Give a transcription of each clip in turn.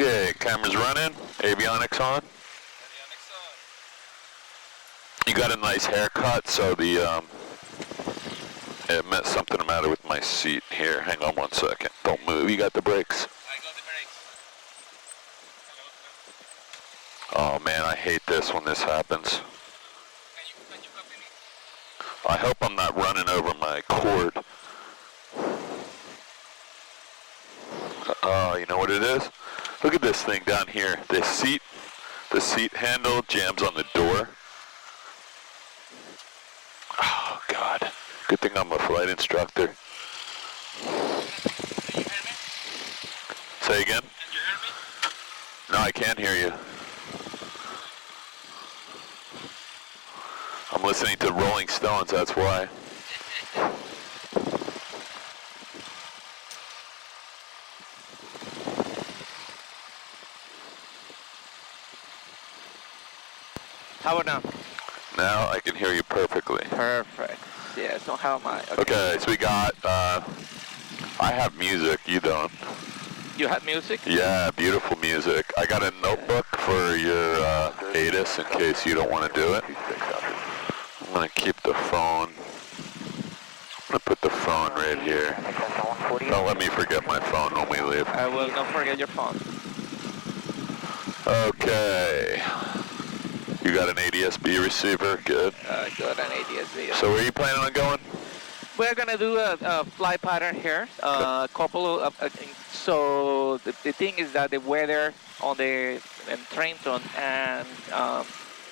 Okay, cameras running, avionics on. Avionics on. You got a nice haircut, so the it meant something the matter with my seat. Here, hang on 1 second. Don't move. You got the brakes. I got the brakes. Oh man, I hate this when this happens. Can you copy me? I hope I'm not running over my cord. Oh, you know what it is? Look at this thing down here. The seat handle jams on the door. Oh God. Good thing I'm a flight instructor. Can you hear me? Say again? Can you hear me? No, I can't hear you. I'm listening to Rolling Stones, that's why. How about now? Now I can hear you perfectly. Perfect. Yeah, so how am I? Okay, so we got, I have music, you don't. You have music? Yeah, beautiful music. I got a notebook for your ATIS in case you don't want to do it. I'm going to keep the phone. I'm going to put the phone right here. Don't let me forget my phone when we leave. I will not forget your phone. Okay. You got an ADS-B receiver? Good. Got an ADS-B. So where are you planning on going? We're gonna do a flight pattern here. Couple of so the thing is that the weather on the train zone and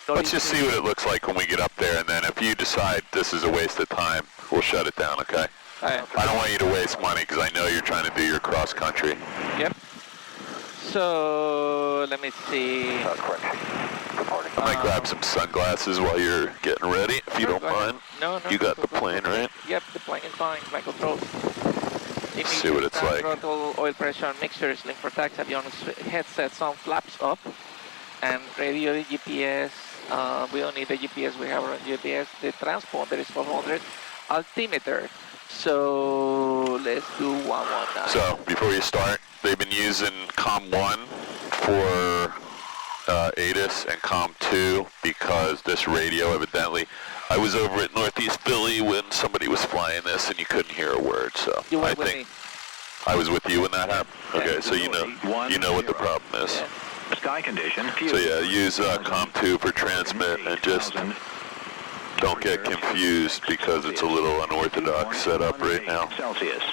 let's just see what it looks like when we get up there, and then if you decide this is a waste of time, we'll shut it down. Okay? I don't want you to waste money because I know you're trying to do your cross country. Yep. So let me see. I might grab some sunglasses while you're getting ready, if you don't mind. No. You got the plane, right? Yep, the plane is fine. My controls. Let's see what it's like. Throttle, oil pressure, mixers, link for tax, avionics, headset, sound flaps up, and radio, GPS. We don't need the GPS. We have our GPS. The transponder is 400. Altimeter. So let's do 119. So before you start, they've been using COM1 for ATIS and COM2 because this radio evidently, I was over at Northeast Philly when somebody was flying this and you couldn't hear a word, so you were I with think me. I was with you when that happened. Okay, Yeah. so you know what the problem is. Yeah. Sky condition. So yeah, use COM2 for transmit and just don't get confused because it's a little unorthodox setup right now. Celsius.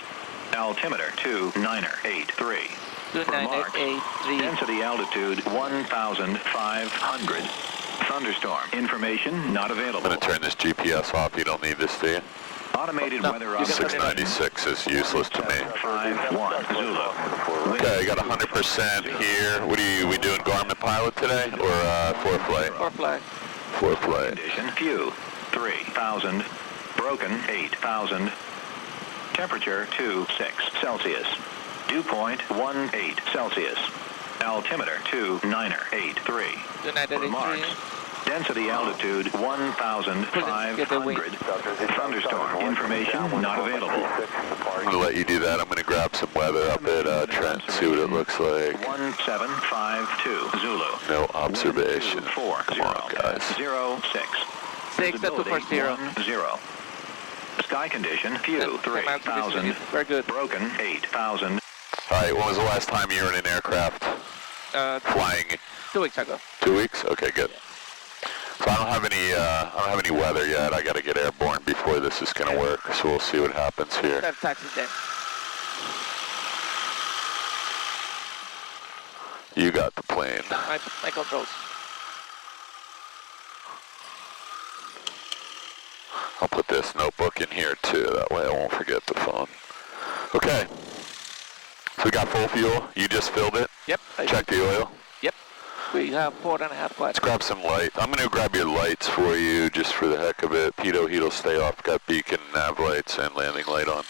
Altimeter 2983. 2983. Density altitude 1,500. Thunderstorm. Information not I'm available. going to turn this GPS off. You don't need this, do you? Automated weather you can turn it 696 is useless to me. 51 Zulu. Okay, I got 100% here. What are we doing Garmin Pilot today or ForeFlight? ForeFlight. ForeFlight. Condition few 3,000. Broken 8,000. Temperature 26 Celsius. Dew point 18 Celsius. Altimeter 2983. 2983. Density altitude 1,500. Thunderstorm information not available. I'm going to let you do that. I'm going to grab some weather up at Trent and see what it looks like. 1752 Zulu. No observation. Come on, guys. 06. 6-240. 0. Sky condition few 3,000. Very good. Broken 8,000. All right, when was the last time you were in an aircraft flying? 2 weeks ago. 2 weeks? Okay, good. So I don't have any weather yet. I got to get airborne before this is going to work. So we'll see what happens here. That taxi then. You got the plane. My controls. I'll put this notebook in here too. That way I won't forget the phone. Okay. So we got full fuel. You just filled it? Yep. Check the oil? Yep. We have 4.5 watts. Let's grab some light. I'm going to grab your lights for you just for the heck of it. Pitot heat will stay off. Got beacon, nav lights, and landing light on.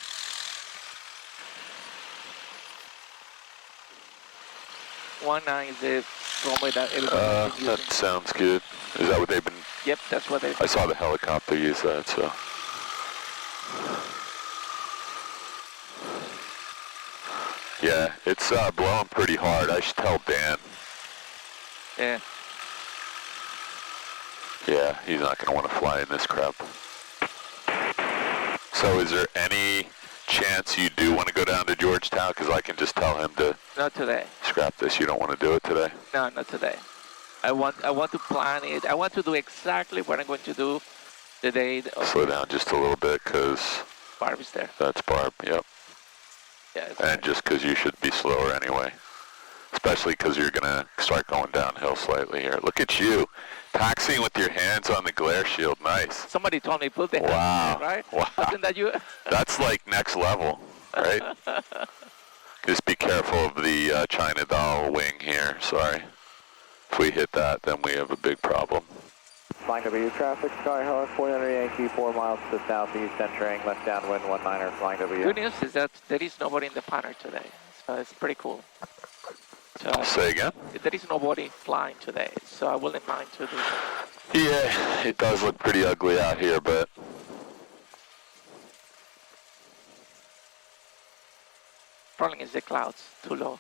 Is the runway that everybody's been That using. sounds good. Is that what they've been? Yep, that's what they. I saw the helicopter use that, so. Yeah, it's blowing pretty hard. I should tell Dan. Yeah. Yeah, he's not going to want to fly in this crap. So is there any chance you do want to go down to Georgetown? Because I can just tell him to... Not today. Scrap this. You don't want to do it today? No, not today. I want to plan it. I want to do exactly what I'm going to do the day. Slow down just a little bit, because... Barb is there. That's Barb, yep. Yeah. And just because you should be slower anyway. Especially because you're going to start going downhill slightly here. Look at you. Taxiing with your hands on the glare shield. Nice. Somebody told me put the wow. right? Wow. Something that you... That's like next level, right? Just be careful of the China doll wing here. Sorry. If we hit that, then we have a big problem. Flying W traffic, Skyhawk, 400 Yankee, 4 miles to southeast, entering left downwind 19er, flying W. Good news is that there is nobody in the panel today, so it's pretty cool. So Say again? there is nobody flying today, so I wouldn't mind to do that. Yeah, it does look pretty ugly out here, but... Problem is the clouds, too low.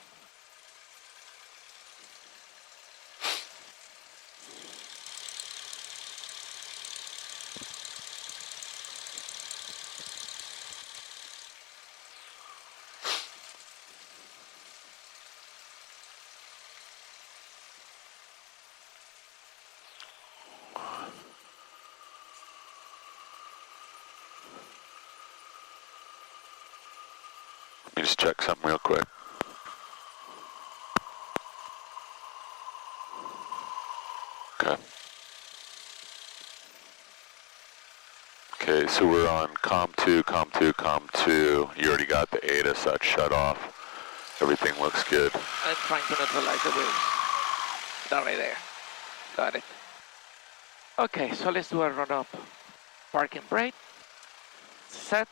Let me just check something real quick. Okay. Okay, so we're on COM2, COM2, COM2. You already got the ATIS, that's shut off. Everything looks good. I'm trying to neutralize the wheels. That right there. Got it. Okay, so let's do a run up. Parking brake. Set.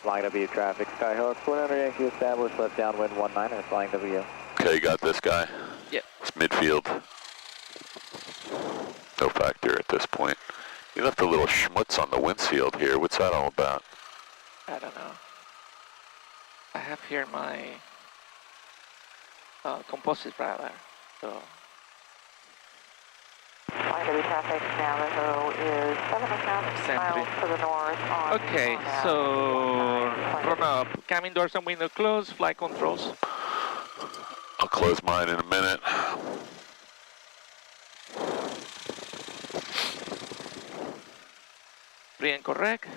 Flying W traffic, Skyhawk, 400 Yankee established, left downwind 19er, flying W. Okay, you got this guy? Yep. It's midfield. No factor at this point. You left a little schmutz on the windshield here. What's that all about? I don't know. I have here my composite radar, so... Flying W traffic, Navajo is 7.5 miles to the north on... Okay, so run up. Cabin doors and window closed, flight controls. I'll close mine in a minute. Free and correct.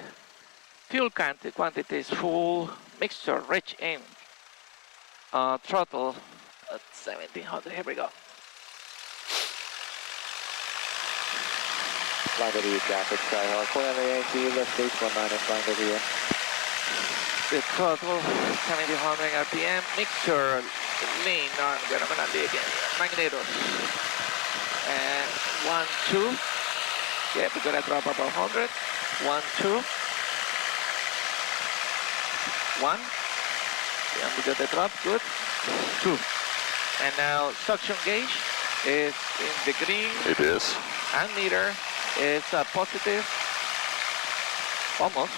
Fuel quantity is full. Mixture rich in. Throttle at 1700. Here we go. Flying W traffic, Skyhawk, 400 Yankee, left base 19er, flying W. The throttle 1700 RPM. Mixture lean on. We're gonna leave again. Magnetos. And 1, 2. Yeah, we're gonna drop about 100. 1, 2. 1. Yeah, we got the drop, good. 2. And now suction gauge is in the green. It is. And meter is positive. Almost.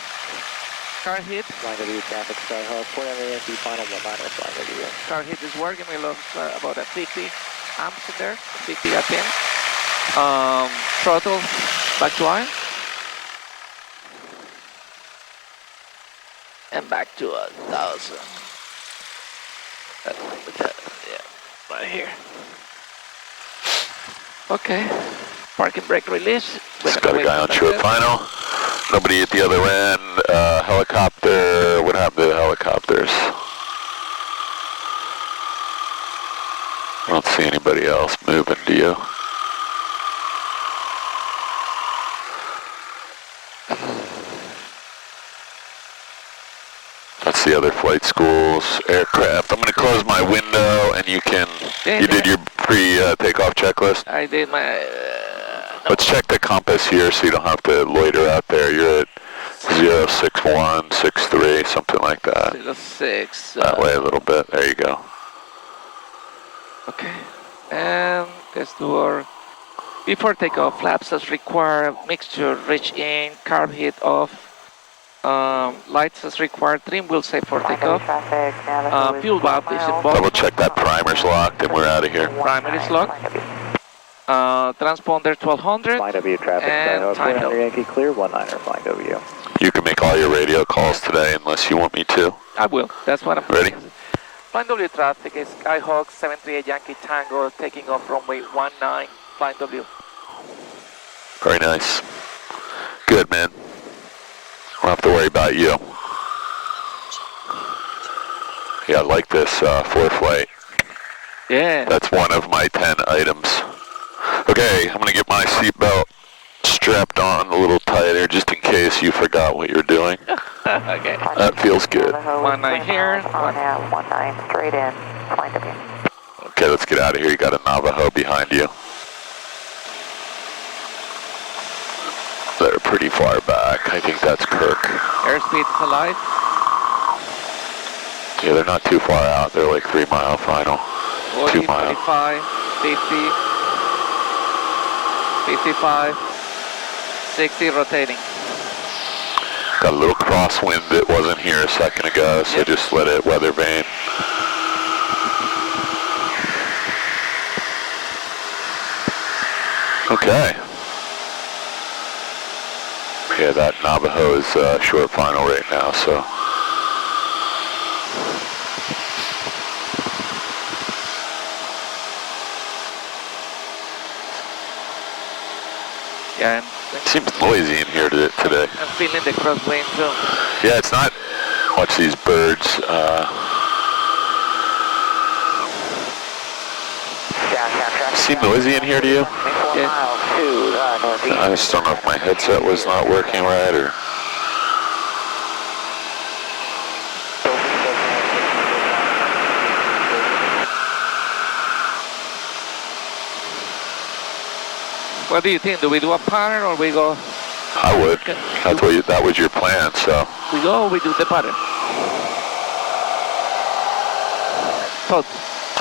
Car hit. Flying W traffic, Skyhawk, 400 Yankee, final 19er, flying W. Car hit is working. We lost about a 50 amps in there, 50 RPM. Throttle back to on. And back to 1,000. Yeah, right here. Okay. Parking brake release. Just got a guy on short final. Nobody at the other end. Helicopter. What happened to the helicopters? I don't see anybody else moving, do you? That's the other flight school's aircraft. I'm going to close my window, and you can... You did your pre-takeoff checklist? I did my... no. Let's check the compass here so you don't have to loiter out there. You're at 06163, something like that. 06. That way a little bit. There you go. Okay. And let's do our... Before takeoff, flaps as required, mixture rich in, carb heat off, Lights as required, trim wheel safe for takeoff. Traffic, Navajo Fuel valve is involved. Double check that primer's locked and we're out of here. Primer is locked. Transponder 1200. Flying W traffic, and Skyhawk time 400 Yankee clear, 19er flying W. You can make all your radio calls today unless you want me to. I will, that's what I'm Ready? doing. Flying W traffic is Skyhawk 738 Yankee Tango taking off runway 19, flying W. Very nice. Good, man. Don't have to worry about you. Yeah, I like this ForeFlight. Yeah. That's one of my 10 items. Okay, I'm gonna get my seatbelt strapped on a little tighter just in case you forgot what you're doing. Okay. That feels good. 19 here. 19 straight in, flying W. Okay, let's get out of here. You got a Navajo behind you. They're pretty far back. I think that's Kirk. Airspeed's alive. Yeah, they're not too far out. They're like 3 mile final. 40, 2 mile. 45, 50, 55, 60 rotating. Got a little crosswind that wasn't here a second ago, so just let it weather vane. Okay. Yeah, that Navajo is short final right now, so. Yeah, and Seems noisy in here today. I'm feeling the crosswind zone. Yeah, it's not. Watch these birds. Seem noisy in here to you? Yeah. I just don't know if my headset was not working right or. What do you think? Do we do a pattern or we go? I would. That's what that was your plan, so. We go or we do the pattern? Thoughts?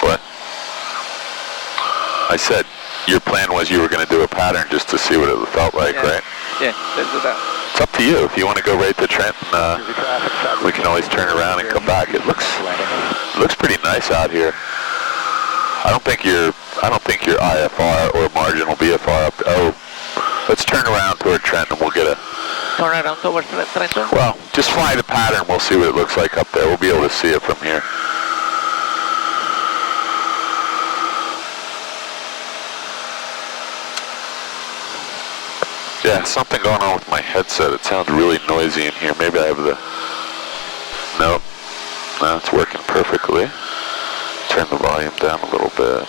What? I said your plan was you were going to do a pattern just to see what it felt like, right? Yeah, let's do that. It's up to you. If you want to go right to Trenton, we can always turn around and come back. It looks pretty nice out here. I don't think your IFR or marginal BFR up. Oh, let's turn around toward Trenton. We'll get a. Turn around towards Trenton. Well, just fly the pattern. We'll see what it looks like up there. We'll be able to see it from here. Yeah, something going on with my headset. It sounds really noisy in here. Maybe I have the... Nope. No, it's working perfectly. Turn the volume down a little bit.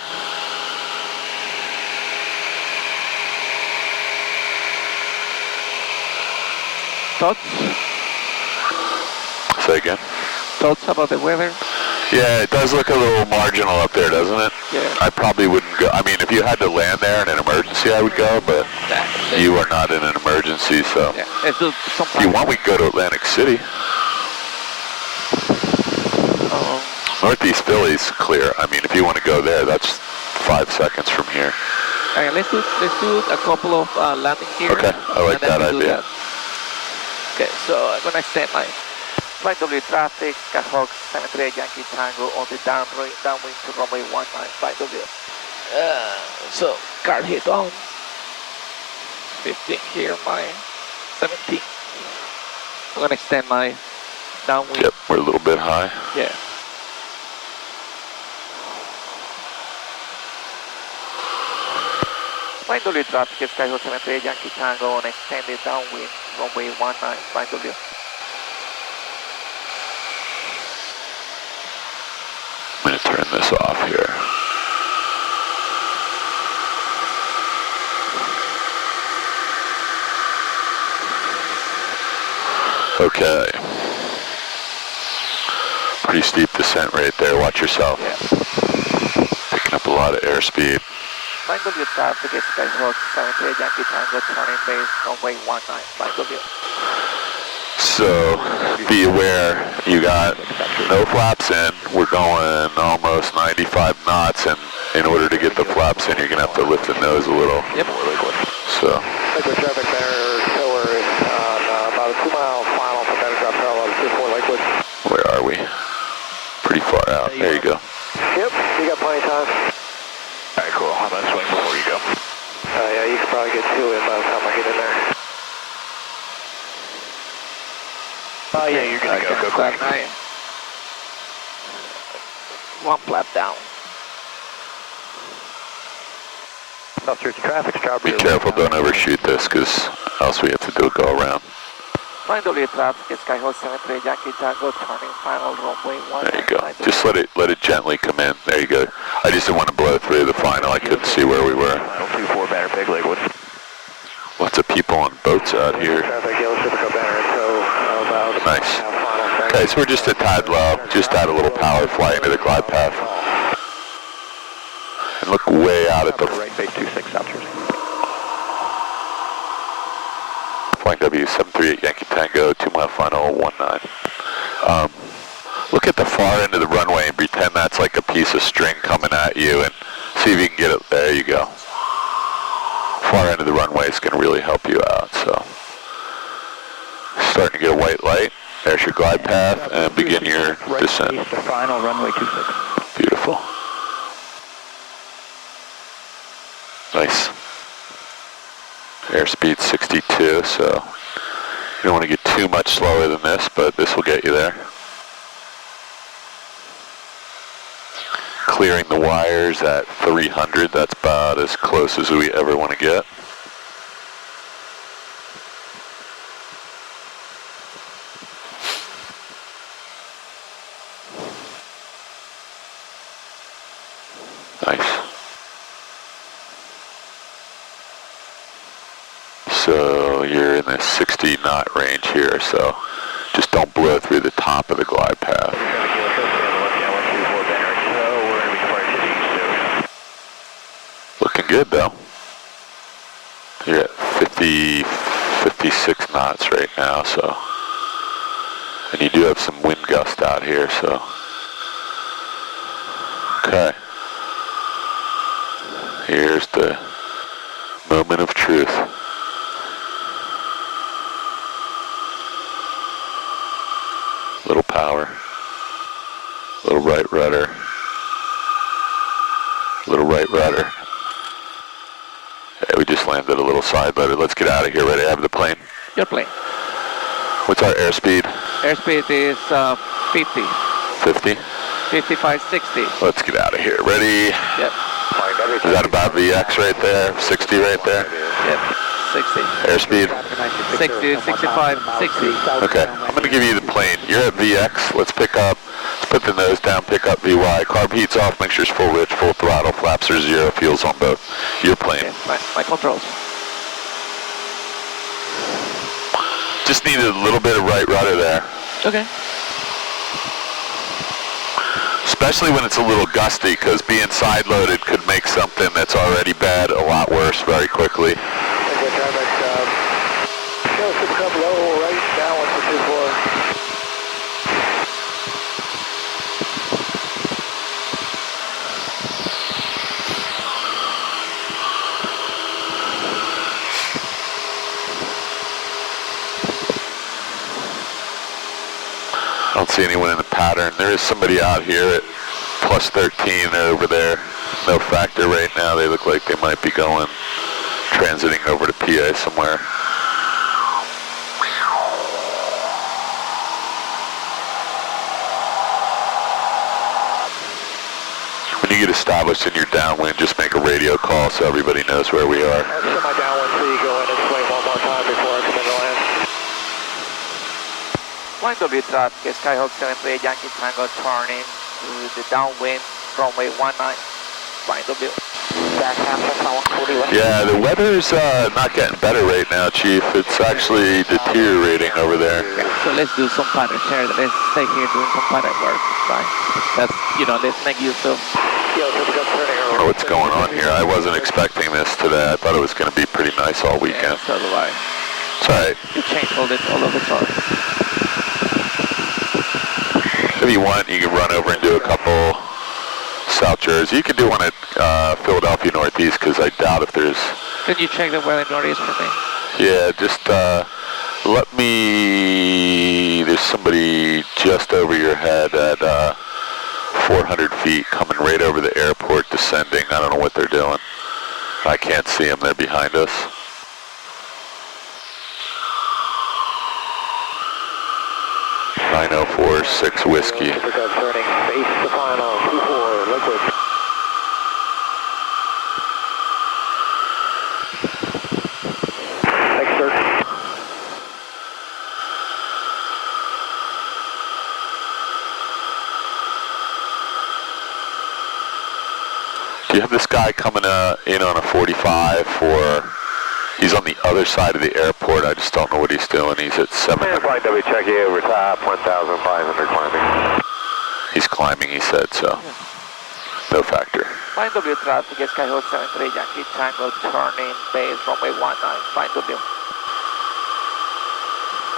Thoughts? Say again? Thoughts about the weather? Yeah, it does look a little marginal up there, doesn't it? Yeah. I probably wouldn't go. I mean, if you had to land there in an emergency, I would go, but you are not in an emergency, so. Yeah. Let's do some If you want, we can go to Atlantic City. Northeast Philly's clear. I mean, if you want to go there, that's 5 seconds from here. Okay, let's do a couple of landings here. Okay, I like that idea. Okay, so I'm gonna extend my flight W traffic, Skyhawk 738 Yankee Tango on the downwind to runway 19, flight W. So car hit on. 15 here, my 17. I'm gonna extend my downwind. Yep, we're a little bit high. Yeah. Flight W traffic is Skyhawk 738 Yankee Tango on extended downwind, runway 19, flight W. I'm going to turn this off here. Okay. Pretty steep descent right there. Watch yourself. Yeah. Picking up a lot of airspeed. Flight W traffic is Skyhawk 738 Yankee Tango turning base runway 19, flight W. So be aware, you got no flaps in. We're going almost 95 knots, and in order to get the flaps in, you're going to have to lift the nose a little. Yep. So. Traffic there, tiller is on about a 2 mile final for are we? Pretty far out. There you go. Yep, you got plenty of time. All right, cool. How about swing before you go? Yeah, you can probably get 2 in by the time I get in there. Oh, yeah, you're going to go quick. One flap down. Officers, traffic, Be careful, don't overshoot this, because else we have to do a go around. Flying W traffic, Skyhawk 73 Yankee Tango, turning final runway 1. There you go. Just let it gently come in. There you go. I just didn't want to blow through the final. I couldn't see where we were. Final 24 banner, Big Lakewood. Lots of people on boats out here. Nice. Okay, so we're just a tad low. Just add a little power flying to the glide path. And look way out at the... Right, base 26, officers. Flying W738 Yankee Tango, 2 mile final, 19. Look at the far end of the runway and pretend that's like a piece of string coming at you and see if you can get it. There you go. Far end of the runway is going to really help you out. So, starting to get a white light. There's your glide path and begin your descent. Right, final runway 26. Beautiful. Nice. Airspeed 62, so you don't want to get too much slower than this, but this will get you there. Clearing the wires at 300, that's about as close as we ever want to get. Nice. So you're in the 60 knot range here, so just don't blow through the top of the glide path. Looking good though. You're at 56 knots right now, so. And you do have some wind gust out here, so. Okay. Here's the moment of truth. Little power, little right rudder, little right rudder. Okay, we just landed a little side rudder. Let's get out of here. Ready to have the plane? Your plane. What's our airspeed? Airspeed is 50. 50? 55, 60. Let's get out of here. Ready? Yep. Is that about VX right there? 60 right there? Yep. 60. Airspeed? 60, 65, 60. Okay, I'm going to give you the plane. You're at VX. Let's pick up. Let's put the nose down, pick up VY. Carb heat's off, make sure it's full rich, full throttle, flaps are 0, fuel's on both. Your plane. Okay, my controls. Just needed a little bit of right rudder there. Okay. Especially when it's a little gusty, because being side-loaded could make something that's already bad a lot worse very quickly. I don't see anyone in the pattern. There is somebody out here at plus 13 over there. No factor right now. They look like they might be going, transiting over to PA somewhere. When you get established in your downwind, just make a radio call so everybody knows where we are. I'll set my downwind so you go in and swing one more time before I come in to land. Flying W traffic, Skyhawk 73 Yankee Tango, turning to the downwind, runway 19. Flying W. Back half of 41. Yeah, the weather's not getting better right now, Chief. It's actually deteriorating over there. So let's do some pattern share. Let's stay here doing some pattern work. Fine. That's, let's make use of. I don't know what's going on here. I wasn't expecting this today. I thought it was going to be pretty nice all weekend. Yeah, so do I. It's all right. You change all of the charts. If you want, you can run over and do a couple South Jersey. You can do one at Philadelphia Northeast, because I doubt if there's... Could you check the weather Northeast for me? Yeah, just Let me, there's somebody just over your head at 400 feet coming right over the airport descending. I don't know what they're doing. I can't see them. They're behind us. (904) whiskey. Turning, base to final, 2-4, liquid. Thanks, sir. Do you have this guy coming in on a 45 for, he's on the other side of the airport. I just don't know what he's doing. He's at 700. Flight W, check you over top, 1,500 climbing. He's climbing, he said, so no factor. Fine W traffic, Skyhawk 73, Yankee Tango, turning base, runway 19, fine W.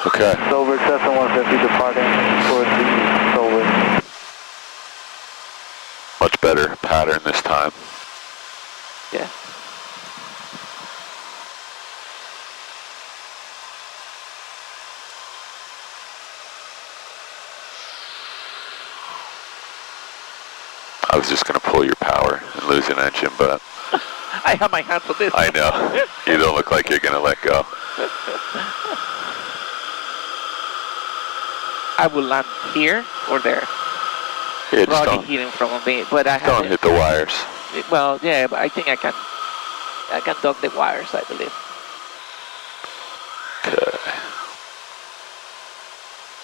Okay. Silver, Cessna 150 departing towards the Silver. Much better pattern this time. Yeah. I was just going to pull your power and lose an engine, but I have my hand on this. I know. You don't look like you're going to let go. I will land here or there. Yeah, just Rocky don't, hitting from me, but I don't have hit the wires. Well, yeah, but I think I can dog the wires, I believe. Okay.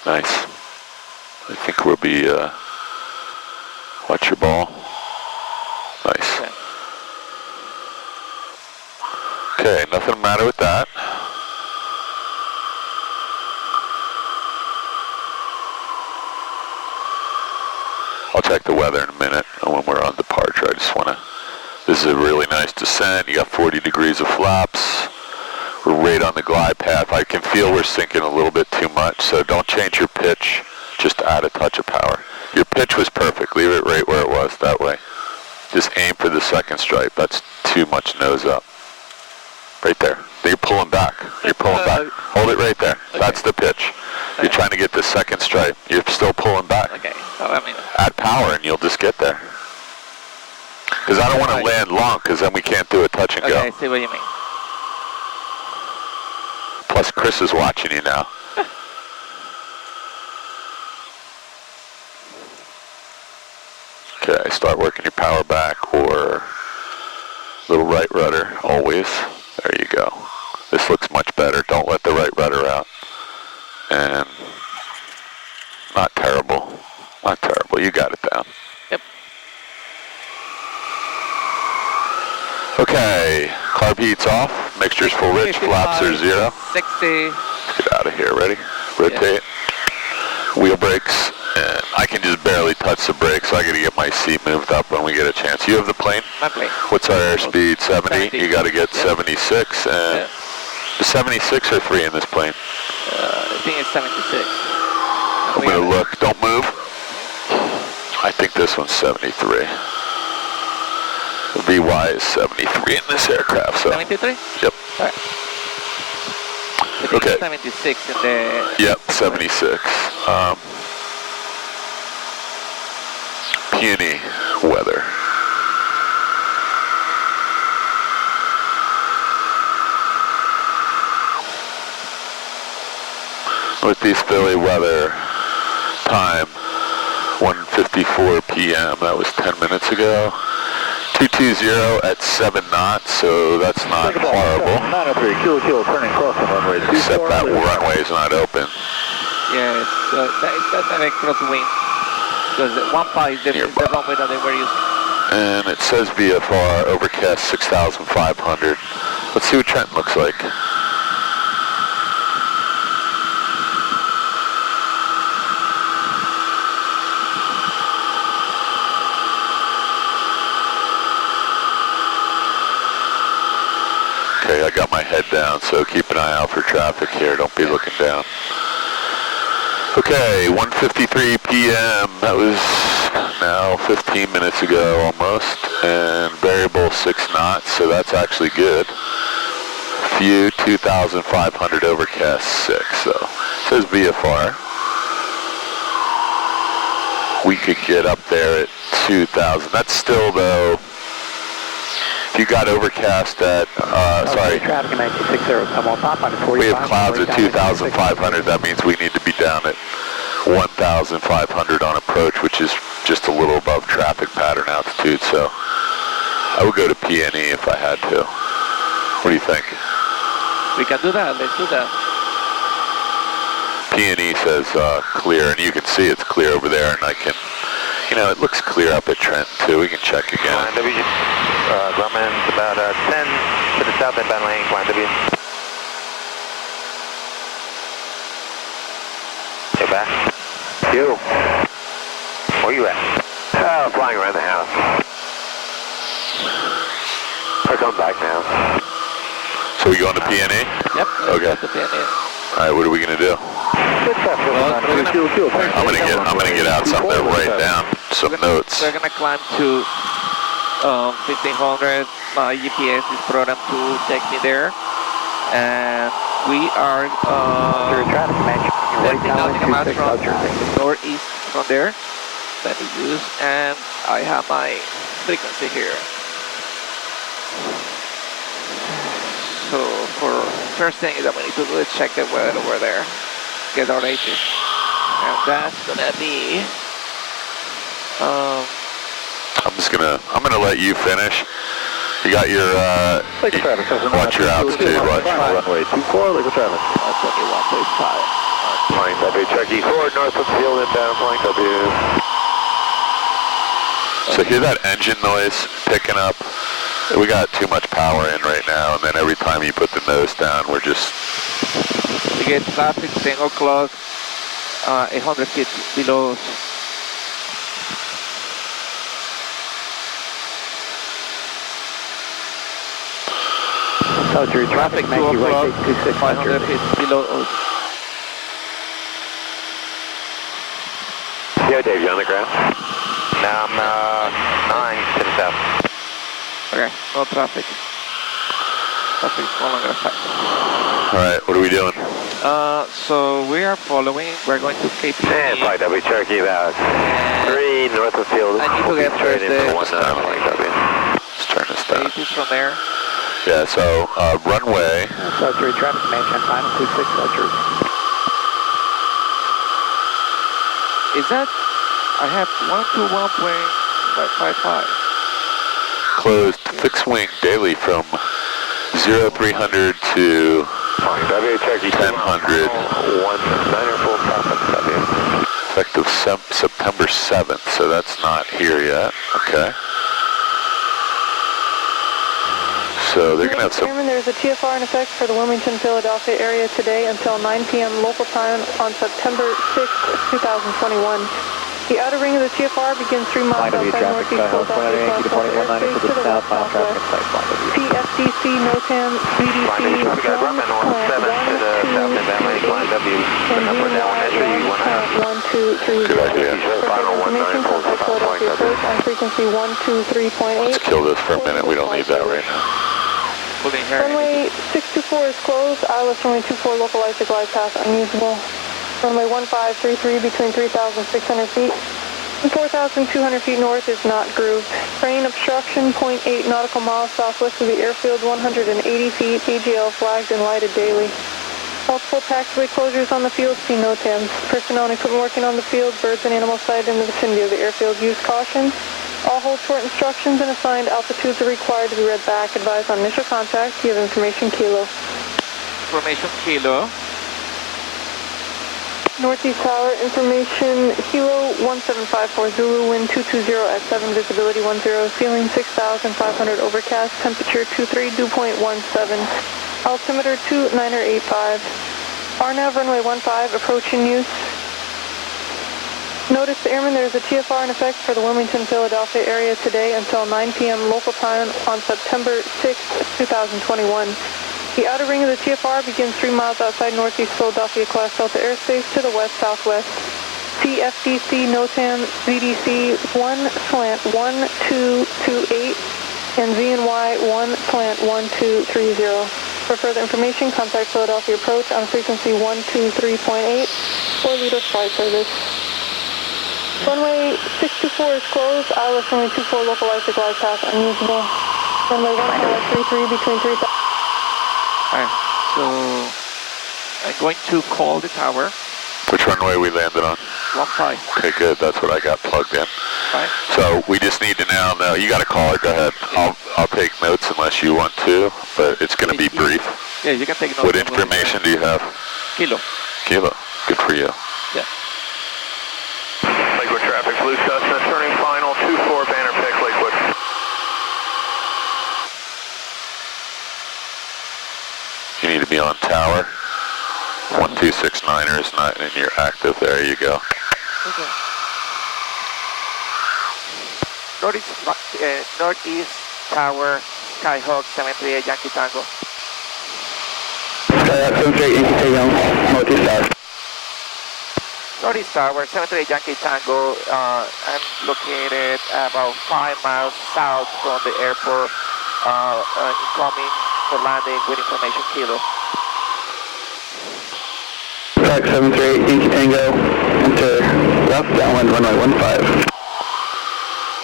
Nice. I think we'll be, watch your ball. Nice. Okay. Okay, nothing the matter with that. I'll check the weather in a minute when we're on departure. I just want to, this is a really nice descent. You got 40 degrees of flaps. We're right on the glide path. I can feel we're sinking a little bit too much, so don't change your pitch. Just add a touch of power. Your pitch was perfect. Leave it right where it was, that way. Just aim for the second stripe. That's too much nose up. Right there. You're pulling back. You're pulling back. Hold it right there. Okay. That's the pitch. You're trying to get the second stripe. You're still pulling back. Okay, so I mean... Add power and you'll just get there. Because I don't want to land long, because then we can't do a touch and Okay, go. I see what you mean. Plus Chris is watching you now. Okay, start working your power back or little right rudder, always. There you go. This looks much better. Don't let the right rudder out. And not terrible. Not terrible. You got it down. Yep. Okay, carb heat's off. Mixture's full rich. Flaps are 0. 60. Get out of here. Ready? Rotate. Wheel brakes. And I can just barely touch the brakes, so I got to get my seat moved up when we get a chance. You have the plane? My plane. What's our airspeed? 70? 70. You got to get 76. And Yeah. the 76 or 3 in this plane? I think it's 76. I'm going to look. Don't move. I think this one's 73. The VY is 73 in this aircraft. So. 73? Yep. All right. I think Okay. it's 76 in the... Yep, 76. KPNE weather. Northeast Philly weather time 1:54 p.m. That was 10 minutes ago. 220 at 7 knots, so that's not horrible. 903, kilo, turning crossing runway 24. Except that runway's not open. Yeah, that's an crosswind. Because 15 is the runway that they were using. And it says VFR, overcast 6,500. Let's see what Trenton looks like. Okay, I got my head down, so keep an eye out for traffic here. Don't be looking down. Okay, 1:53 p.m. That was now 15 minutes ago almost, and variable 6 knots, so that's actually good. View 2,500 overcast 6, so it says VFR. We could get up there at 2,000. That's still though, if you got overcast at, sorry. Traffic 9260, come on top on 45. We have clouds at 2,500, that means we need to be down at 1,500 on approach, which is just a little above traffic pattern altitude, so I would go to PNE if I had to. What do you think? We can do that, let's do that. PNE says clear, and you can see it's clear over there, and I can, you know, it looks clear up at Trenton too. We can check again. Grumman's about 10 to the south inbound lane, Climb W. Get back. You. Where you at? Flying around the house. We're coming back now. So we going to PNE? Yep. Okay. To PNE. All right, what are we gonna do? I'm gonna get out something to write down some notes. We're gonna climb to 1500. My GPS is programmed to take me there, and we are traffic match. 13 miles from northeast from there. Let me use, and I have my frequency here. So for first thing that we need to do is check the weather over there, get our ATIS, and that's gonna be. I'm gonna let you finish. You got your watch your altitude. Watch. Runway 24, Liquid traffic. 21.5. Flying W, Chucky, forward north of field inbound, flying W. So hear that engine noise picking up? We got too much power in right now, and then every time you put the nose down, we're just... We get traffic, single clock, 800 feet below us. So your Traffic 2 o'clock, 500 feet below us. Yeah, Dave, you on the ground? Now I'm 9 to the south. Okay, no traffic. Traffic is no longer fast. All right, what are we doing? So we are following, we're going to KPNE. And flight W, Cherokee about 3 north of field. I need to get first the Let's turn this down. ATIS from there. Yeah, so runway. So 3 traffic management, final 26, Archer. Is that, I have 121.55. Closed fixed wing daily from 0300 to 1000. Effective September 7th, so that's not here yet. Okay. So they're going to have some... There's a TFR in effect for the Wilmington, Philadelphia area today until 9 p.m. local time on September 6th, 2021. The outer ring of the TFR begins 3 miles outside northeast Philadelphia across Delta airspace to the west-southwest. CFDC, NOTAM, BDC, 1, plant 1, 2, 3, and VY 1, plant 1, 2, 3, Good idea. information, contact Philadelphia approach on frequency 123.8. Let's kill this for a minute. We don't need that right now. Runway 624 is closed. ILS runway 24 localized to glide path unusable. Runway 1533 between 3,600 feet and 4,200 feet north is not grooved. Rain obstruction 0.8 nautical miles southwest of the airfield, 180 feet. AGL flagged and lighted daily. Multiple taxiway closures on the field. See NOTAMs. Personnel and equipment working on the field. Birds and animals sighted in the vicinity of the airfield. Use caution. All hold short instructions and assigned altitudes are required to be read back. Advise on initial contact. Give information kilo. Information kilo. Northeast Tower, information Kilo 1754 Zulu, wind 220 at 7, visibility 10, ceiling 6,500, overcast, temperature 23, dew point 17, altimeter 2985. RNAV runway 15, approach in use. Notice the airman, there is a TFR in effect for the Wilmington, Philadelphia area today until 9 p.m. local time on September 6, 2021. The outer ring of the TFR begins 3 miles outside northeast Philadelphia class Delta airspace to the west-southwest. CFDC, NOTAM, VDC 1 slant 1228 and VNY 1 slant 1230. For further information, contact Philadelphia Approach on frequency 123.8 or lead us flight service. Runway 624 is closed. ILS runway 24 localized to glide path unusable. Runway 1533 between 3,000. Alright, so I'm going to call the tower. Which runway we landed on? 15. Okay, good. That's what I got plugged in. Right. So we just need to now know. You got a caller. Go ahead. I'll take notes unless you want to, but it's going to be brief. Yeah, you can take notes. What information do you have? Kilo. Kilo. Good for you. Yeah. Lakewood traffic, blue Cessna, turning final, 24 banner pick, Lakewood. You need to be on tower. 1269er is not, and you're active. There you go. Okay. Northeast Tower, Skyhawk 738 Yankee Tango. Skyhawk 738 Yankee Tango, Northeast Tower. Northeast Tower, 738 Yankee Tango. I'm located about 5 miles south from the airport. Incoming for landing with information Kilo. Skyhawk 738 Yankee Tango, enter left downwind runway 15.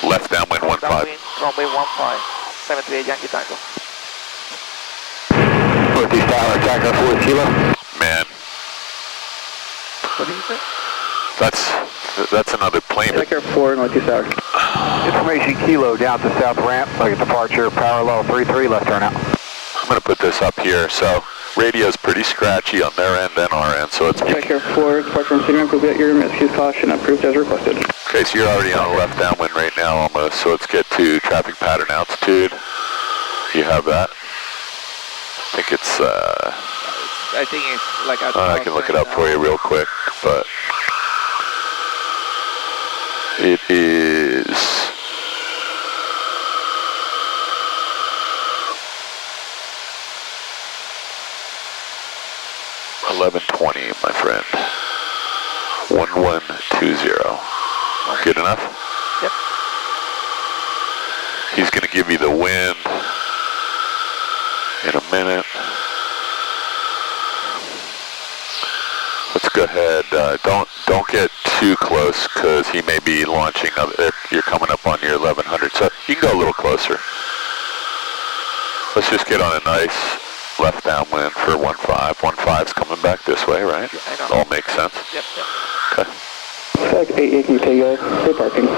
Left downwind 15. Downwind, runway 15, 738 Yankee Tango. Northeast Tower, Tracker 4 Kilo. Man, What did you say? that's another plane. Tracker 4, Northeast Tower. Information Kilo down to south ramp, like departure, parallel 33, left turn out. I'm going to put this up here. So radio's pretty scratchy on their end and our end, so it's... Tracker 4, departure from city ramp will be at your rescue caution, approved as requested. Okay, so you're already on left downwind right now almost, so let's get to traffic pattern altitude. You have that? I think it's, I think it's like at I can look it up for you real quick, but it is 1120, my friend. 1120. Good enough? Yep. He's going to give you the wind in a minute. Let's go ahead. Don't get too close because he may be launching. You're coming up on your 1100, so you can go a little closer. Let's just get on a nice left downwind for 15. 15's coming back this way, right? Yeah, I know. All makes sense. Yep. Okay. Skyhawk 8 Yankee Tango, free parking.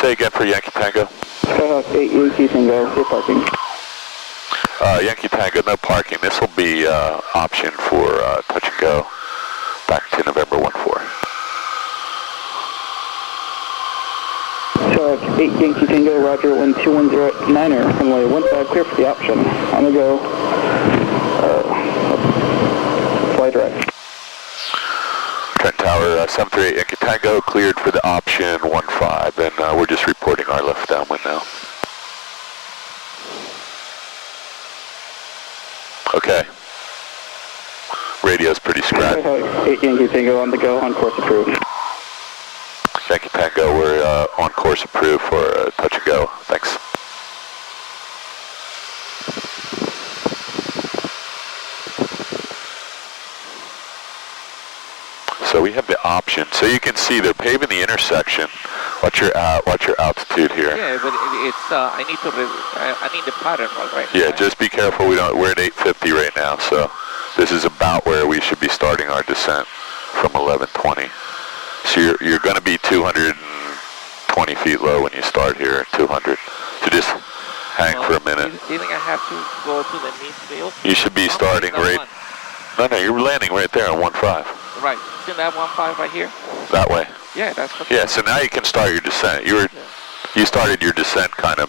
Say again for Yankee Tango. Skyhawk 8 Yankee Tango, free parking. Yankee Tango, no parking. This will be option for touch and go back to November 14. Skyhawk 8 Yankee Tango, roger, wind 2109er, runway 15, clear for the option. On the go, fly direct. Trent Tower, 738 Yankee Tango, cleared for the option 15, and we're just reporting our left downwind now. Okay. Radio's pretty scratchy. 8 Yankee Tango on the go, on course approved. Yankee Tango, we're on course approved for touch and go. Thanks. So we have the option. So you can see they're paving the intersection. Watch your altitude here. Yeah, but it's I need the pattern right. Yeah, just be careful. We're at 850 right now, so this is about where we should be starting our descent from 1120. So you're going to be 220 feet low when you start here at 200. So just hang for a minute. Do you think I have to go to the midfield? You should be starting right. No, you're landing right there on 15. Right. Isn't that 15 right here? That way. Yeah, that's okay. Yeah, so now you can start your descent. You started your descent kind of,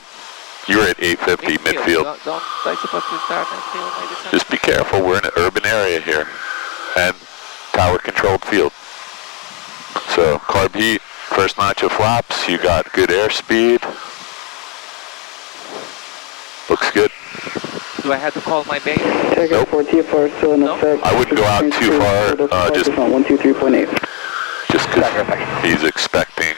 you were at 850 midfield. Don't I supposed to start midfield my descent? Just be careful, we're in an urban area here. And tower controlled field. So carb heat, first notch of flaps, you got good airspeed. Looks good. Do I have to call my base? Nope. 4 TFR still in effect. I wouldn't go out too far, just 123.8. just because he's expecting,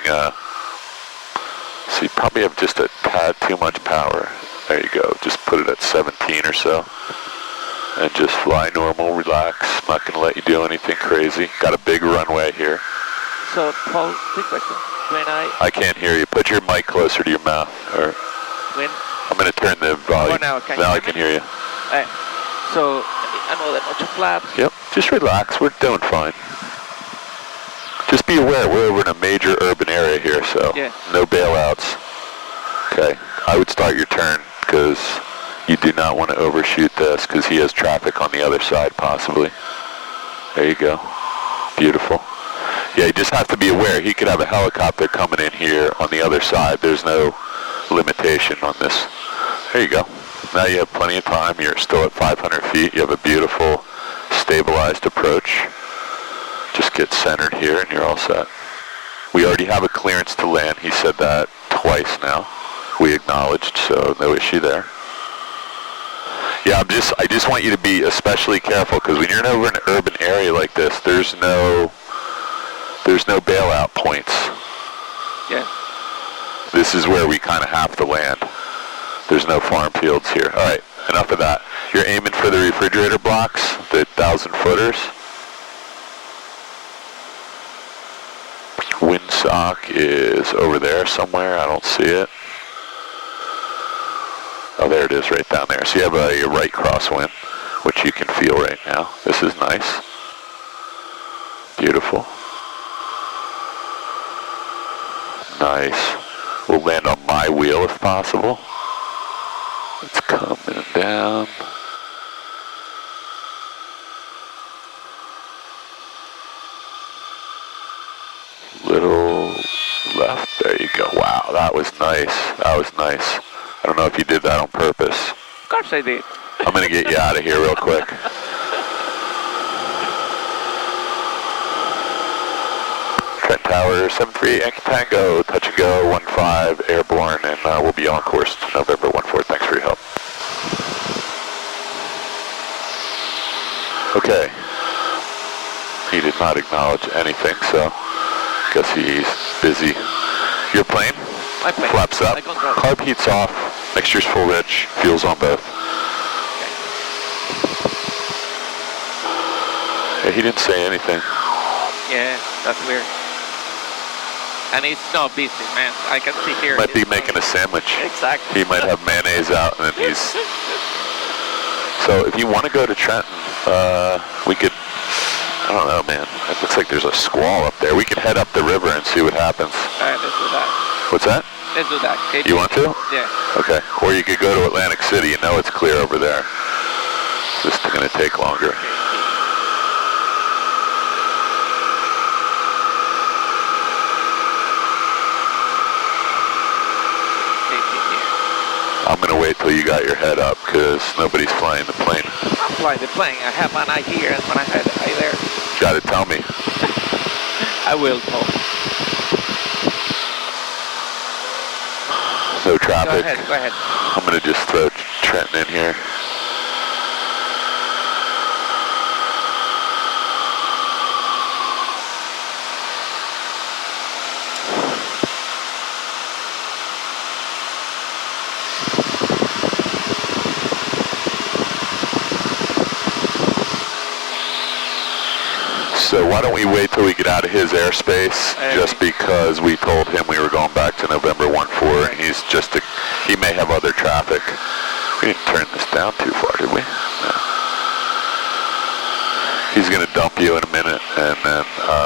so you probably have just a tad too much power. There you go. Just put it at 17 or so. And just fly normal, relax. I'm not going to let you do anything crazy. Got a big runway here. So, Paul, quick question. When I can't hear you. Put your mic closer to your mouth. Or when? I'm going to turn the volume. Now I can hear you. So, I know that much flaps. Yep. Just relax. We're doing fine. Just be aware, we're over in a major urban area here, so no bailouts. Okay, I would start your turn because you do not want to overshoot this because he has traffic on the other side possibly. There you go. Beautiful. Yeah, you just have to be aware. He could have a helicopter coming in here on the other side. There's no limitation on this. There you go. Now you have plenty of time. You're still at 500 feet. You have a beautiful stabilized approach. Just get centered here and you're all set. We already have a clearance to land. He said that twice now. We acknowledged, so no issue there. Yeah, I just want you to be especially careful because when you're over an urban area like this, there's no bailout points. Yeah. This is where we kind of have to land. There's no farm fields here. All right, enough of that. You're aiming for the refrigerator blocks, the 1,000-footers. Windsock is over there somewhere. I don't see it. Oh, there it is right down there. So you have a right crosswind, which you can feel right now. This is nice. Beautiful. Nice. We'll land on my wheel if possible. It's coming down. Little left. There you go. Wow, that was nice. That was nice. I don't know if you did that on purpose. Of course I did. I'm going to get you out of here real quick. Trent Tower, 738 Yankee Tango, touch and go, 15 airborne, and we'll be on course to November 14. Thanks for your help. Okay. He did not acknowledge anything, so guess he's busy. Your plane? My plane. Flaps up. Carb heat's off. Mixture's full rich. Fuel's on both. Okay. Yeah, he didn't say anything. Yeah, that's weird. And he's not busy, man. I can see here. Might be making a sandwich. Exactly. He might have mayonnaise out, and then he's... So if you want to go to Trenton, we could... I don't know, man. It looks like there's a squall up there. We can head up the river and see what happens. All right, let's do that. What's that? Let's do that. Okay. You want to? Yeah. Okay. Or you could go to Atlantic City. You know it's clear over there. This is going to take longer. I'm going to wait till you got your head up because nobody's flying the plane. I'm flying the plane. I have one eye here and one eye there. Got to tell me. I will, Paul. No traffic. Go ahead. I'm going to just throw Trenton in here. So why don't we wait till we get out of his airspace, just because we told him we were going back to November 14, and he may have other traffic. We didn't turn this down too far, did we? No. He's going to dump you in a minute, and then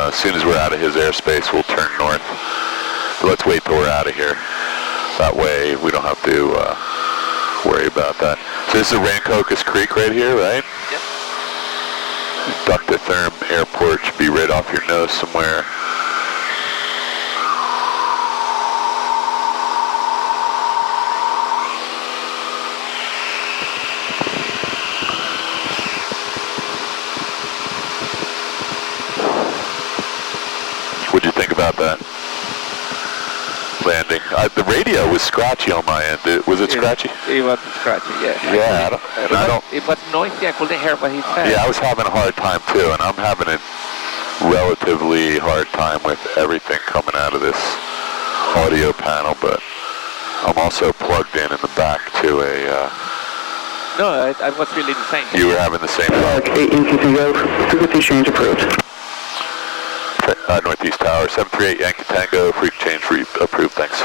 as soon as we're out of his airspace, we'll turn north. But let's wait till we're out of here. That way we don't have to worry about that. So this is Rancocas Creek right here, right? Yep. Ductotherm Airport should be right off your nose somewhere. What'd you think about that landing? The radio was scratchy on my end. Was it scratchy? It was scratchy, yeah. Yeah, It was noisy. I couldn't hear what he said. Yeah, I was having a hard time too, and I'm having a relatively hard time with everything coming out of this audio panel, but I'm also plugged in the back to a... No, I was really the same. You were having the same problem? 8 Yankee Tango, frequency change approved. Northeast Tower, 738 Yankee Tango, frequency change approved, thanks.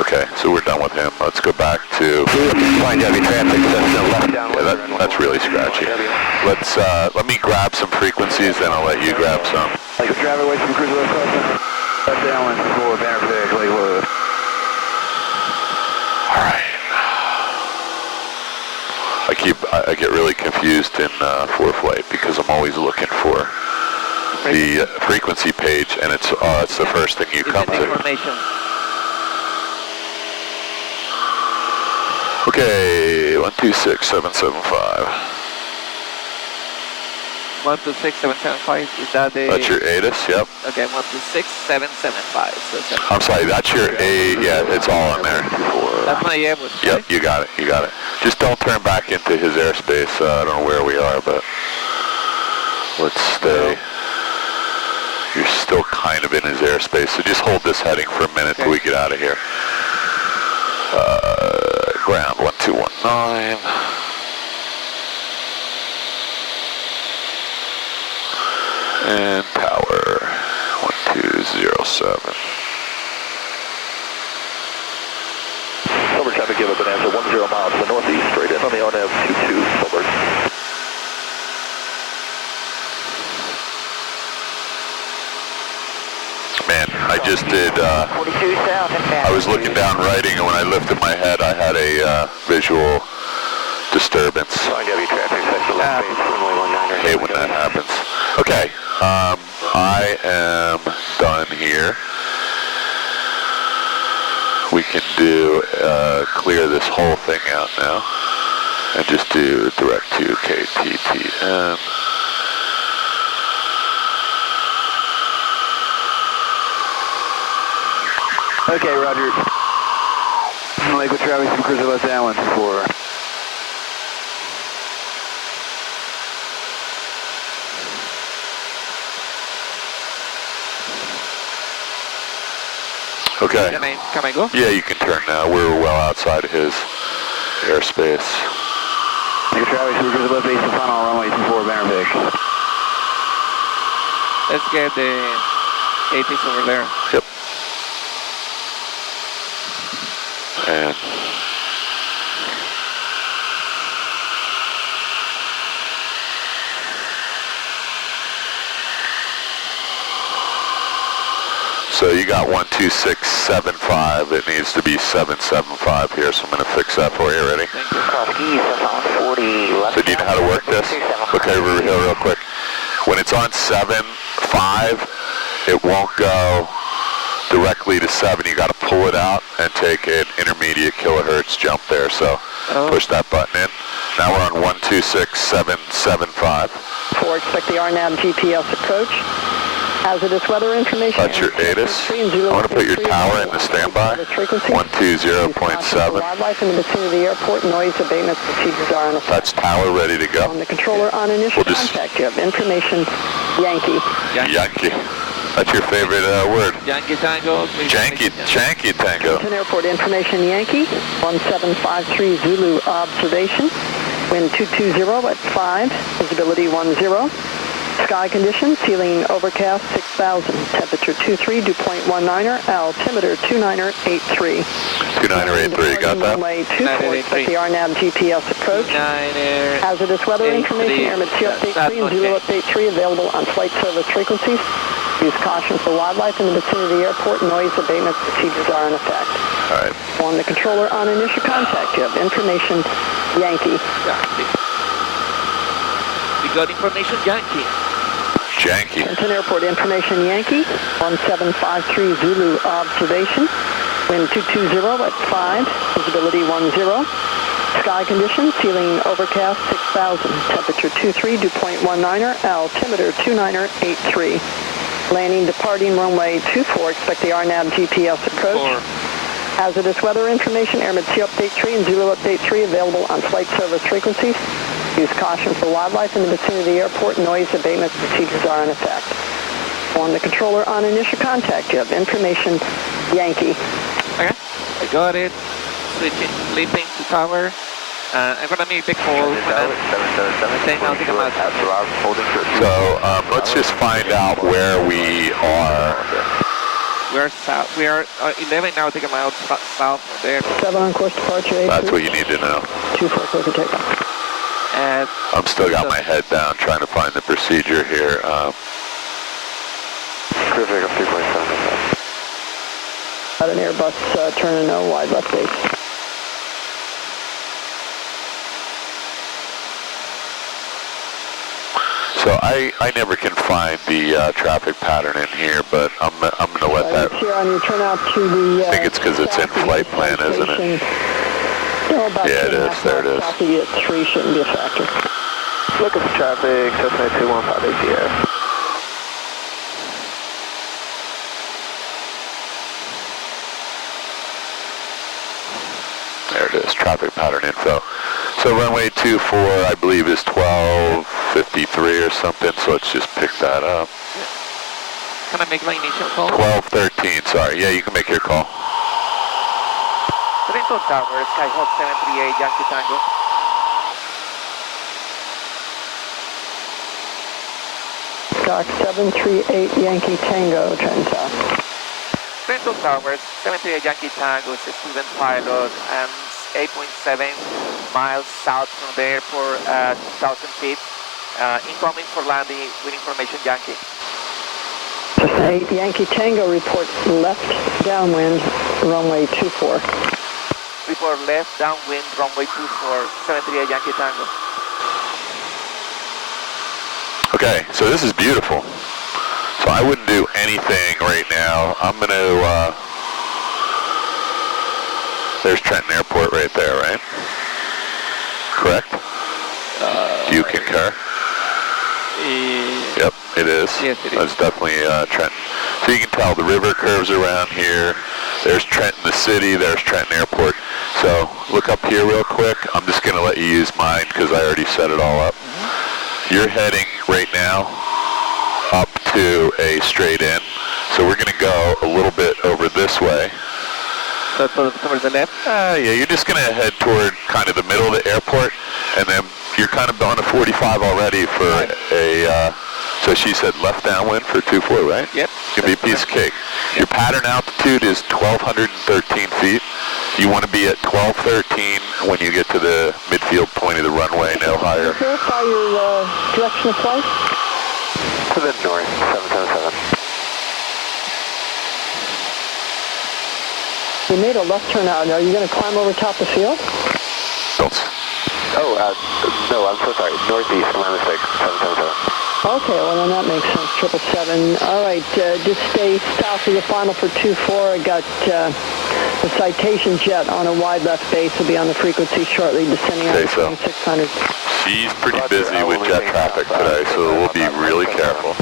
Okay, so we're done with him. Let's go back to... Fine W traffic, left down. Yeah, that's really scratchy. Let's, let me grab some frequencies, then I'll let you grab some. Like a driver away from cruiser left downwind for Banner Pig, Lakewood. Alright. I get really confused in ForeFlight because I'm always looking for the frequency page, and it's the first thing you come to. Information. Okay, 126775. 126775, is that the... That's your ATIS, yep. Okay, 126775. So I'm sorry, that's your A, yeah, it's all in there. that's my Airbus, Yep, right? you got it. Just don't turn back into his airspace. I don't know where we are, but let's stay. You're still kind of in his airspace, so just hold this heading for a minute till we get out of here. Ground 1219. And tower 1207. Solar traffic, give a bonanza 10 miles to the northeast, straight in on the RNAV 22 Solar. Man, I just did, 42 south and back. I was looking down writing, and when I lifted my head, I had a visual disturbance. Fine W traffic, sector left base, runway 19. I hate when that happens. Okay, I am done here. We can do, clear this whole thing out now, and just do direct to KTTN. Okay, Roger. Lakewood traffic from cruiser left downwind for... Okay. Can I go? Yeah, you can turn now. We're well outside of his airspace. Lakewood traffic from cruiser left base and final runway 24 Banner Pig. Let's get the 80s over there. Yep. And so you got 12675. It needs to be 775 here, so I'm going to fix that for you. Ready? Thank you. Cross east, 40 left. So do you know how to work this? Look over here real quick. When it's on 7.5, it won't go directly to 7. You got to pull it out and take an intermediate kilohertz jump there. So push that button in. Now we're on 126775. 4, expect the RNAV GPS approach. Hazardous weather information. That's your ATIS. I want to put your tower in the standby. 120.7. Wildlife in the vicinity of the airport. Noise abatement procedures are in effect. That's tower ready to go. On the controller on initial contact, you have information Yankee. Yankee. That's your favorite word. Yankee Tango. Janky Tango. An airport information Yankee. 1753 Zulu observation. Wind 220 at 5. Visibility 10. Sky conditions, ceiling overcast 6,000, temperature 23, dew point 19er, altimeter 29er83. 29er83, got that? Runway 24, expect the RNAV GPS approach. Hazardous weather information, Airman T update 3 and Zulu update 3 available on flight service frequencies. Use caution for wildlife in the vicinity of the airport. Noise abatement procedures are in effect. All right. On the controller on initial contact, you have information Yankee. We got information Yankee. Janky. Trenton Airport information Yankee, 1753 Zulu observation, wind 220 at 5, visibility 10. Sky conditions, ceiling overcast 6,000, temperature 23, dew point 19er, altimeter 29er83. Landing departing runway 24, expect the RNAV GPS approach. Hazardous weather information, Airman T update 3 and Zulu update 3 available on flight service frequencies. Use caution for wildlife in the vicinity of the airport. Noise abatement procedures are in effect. On the controller on initial contact, you have information Yankee. Okay, I got it. flipping to tower. I'm gonna make the call when I'm 10 nautical miles. So let's just find out where we are. We're south. We are 11 nautical miles south of there. 7 on course departure. That's what you need to know. 24 clear for takeoff. I'm still got my head down trying to find the procedure here. Clear for takeoff 3.7. At an Airbus turn and no wide left base. So I never can find the traffic pattern in here, but I'm gonna let that. It's here on your turn out to the. I think it's because it's in flight plan, isn't it? No, about Yeah, it is. There it is. South of you at 3 shouldn't be a factor. Looking for traffic, Cessna 215 ATS. There it is, traffic pattern info. So runway 24, I believe, is 1253 or something, so let's just pick that up. Can I make my initial call? 1213, sorry. Yeah, you can make your call. Toronto Tower, Skyhawk 738, Yankee Tango. Dock 738 Yankee Tango, turn south. Toronto Towers, 738 Yankee Tango, is a student pilot, and 8.7 miles south from the airport at 2,000 feet. Incoming for landing with information Yankee. 8 Yankee Tango, report left downwind, runway 24. Report left downwind, runway 24, 738 Yankee Tango. Okay, so this is beautiful. So I wouldn't do anything right now. I'm going to, there's Trenton Airport right there, right? Correct? Do you concur? Yep, it is. Yes, it is. That's definitely Trenton. So you can tell the river curves around here. There's Trenton, the city. There's Trenton Airport. So look up here real quick. I'm just going to let you use mine because I already set it all up. You're heading right now up to a straight in. So we're going to go a little bit over this way. So towards the left? Yeah, you're just going to head toward kind of the middle of the airport, and then you're kind of on a 45 already for a, so she said left downwind for 24, right? Yep. It's going to be a piece of cake. Your pattern altitude is 1,213 feet. You want to be at 1213 when you get to the midfield point of the runway, no higher. Verify your direction of flight. To the north, 777. You made a left turn out. Are you going to climb over top the field? Oh, no, I'm so sorry. Northeast, my mistake, 777. Okay, well then that makes sense. 777. All right, just stay south of the final for 24. I got the citation jet on a wide left base. Will be on the frequency shortly, descending on 2600. She's pretty busy with jet traffic today, so we'll be really careful.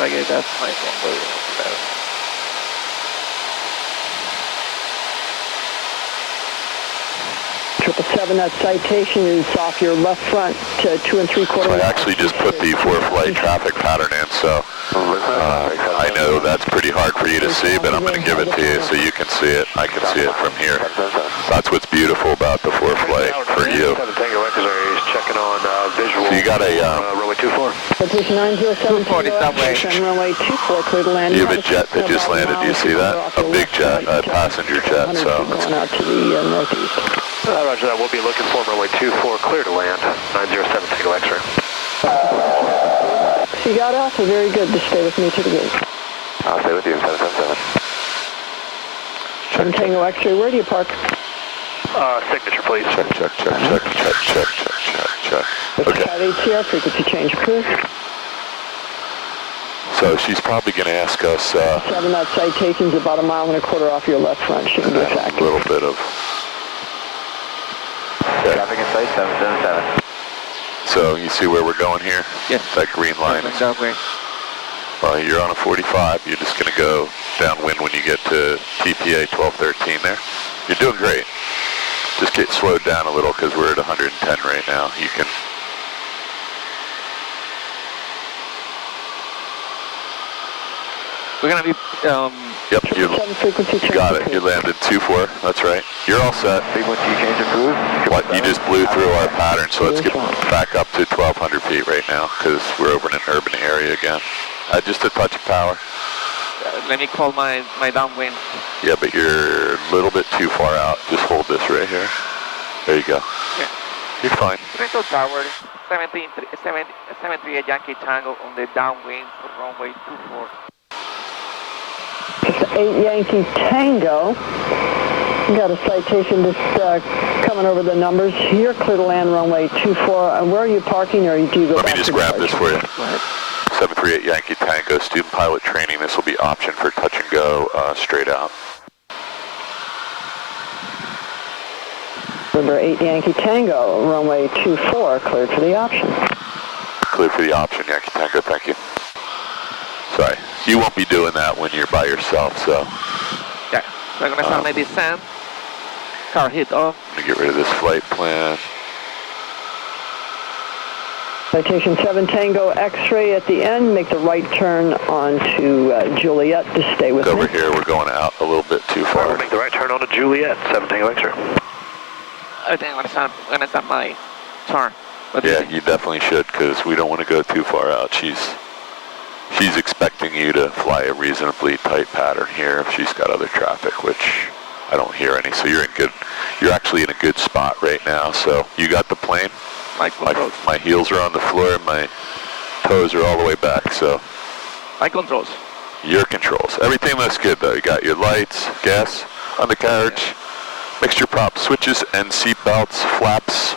Okay, that's my phone. 777, that citation is off your left front to 2 3/4. So I actually just put the for-flight traffic pattern in, so I know that's pretty hard for you to see, but I'm going to give it to you so you can see it. I can see it from here. That's what's beautiful about the for-flight for you. Checking on visual. So you got a runway 24. Position 907 240 subway. runway 24, clear to land. you have a jet that just landed. Do you see that? A big jet, a passenger jet. So going out to the northeast. Roger that. We'll be looking for runway 24, clear to land. 907, Tango X-ray. So you got Alpha, very good. Just stay with me to the gate. I'll stay with you, 777. 7 Tango X-ray, where do you park? Signature, please. check. Okay. ATR, frequency change approved. So she's probably going to ask us 7, that citation's about 1.25 miles off your left front. Shouldn't be a a factor. little bit of. Okay. Traffic in sight, 777. So you see where we're going here? Yes. That green line. Subway. Well, you're on a 45. You're just going to go downwind when you get to TPA 1213 there. You're doing great. Just get slowed down a little because we're at 110 right now. You can We're gonna be, Yep, you frequency change. got it. You landed 2-4. That's right. You're all set. Frequency change approved. What? You just blew through our pattern, so let's get back up to 1,200 feet right now because we're over in an urban area again. Just a touch of power. let me call my downwind. Yeah, but you're a little bit too far out. Just hold this right here. There you go. Yeah. You're fine. Crystal Tower, 738 Yankee Tango on the downwind for runway 24. It's 8 Yankee Tango. You got a citation just coming over the numbers. You're clear to land runway 24. Where are you parking, or do you go Let back me just to grab the this for you. 738 Yankee Tango, student pilot training. This will be option for touch and go straight out. Number 8 Yankee Tango, runway 24, cleared for the option. Clear for the option, Yankee Tango, thank you. Sorry, you won't be doing that when you're by yourself, so. Yeah, so I'm gonna start my descent. Car hit off. Let me get rid of this flight plan. Citation 7 Tango X-ray at the end. Make the right turn onto Juliet. Just stay with me. Over here, we're going out a little bit too far. We'll make the right turn onto Juliet, 7 Tango X-ray. I think I'm gonna start my turn. But Yeah, you definitely should, because we don't want to go too far out. She's expecting you to fly a reasonably tight pattern here if she's got other traffic, which I don't hear any. So you're actually in a good spot right now. So you got the plane. My heels are on the floor and my toes are all the way back. So my controls. Your controls. Everything looks good though. You got your lights, gas, undercarriage, mixture prop switches and seat belts, flaps.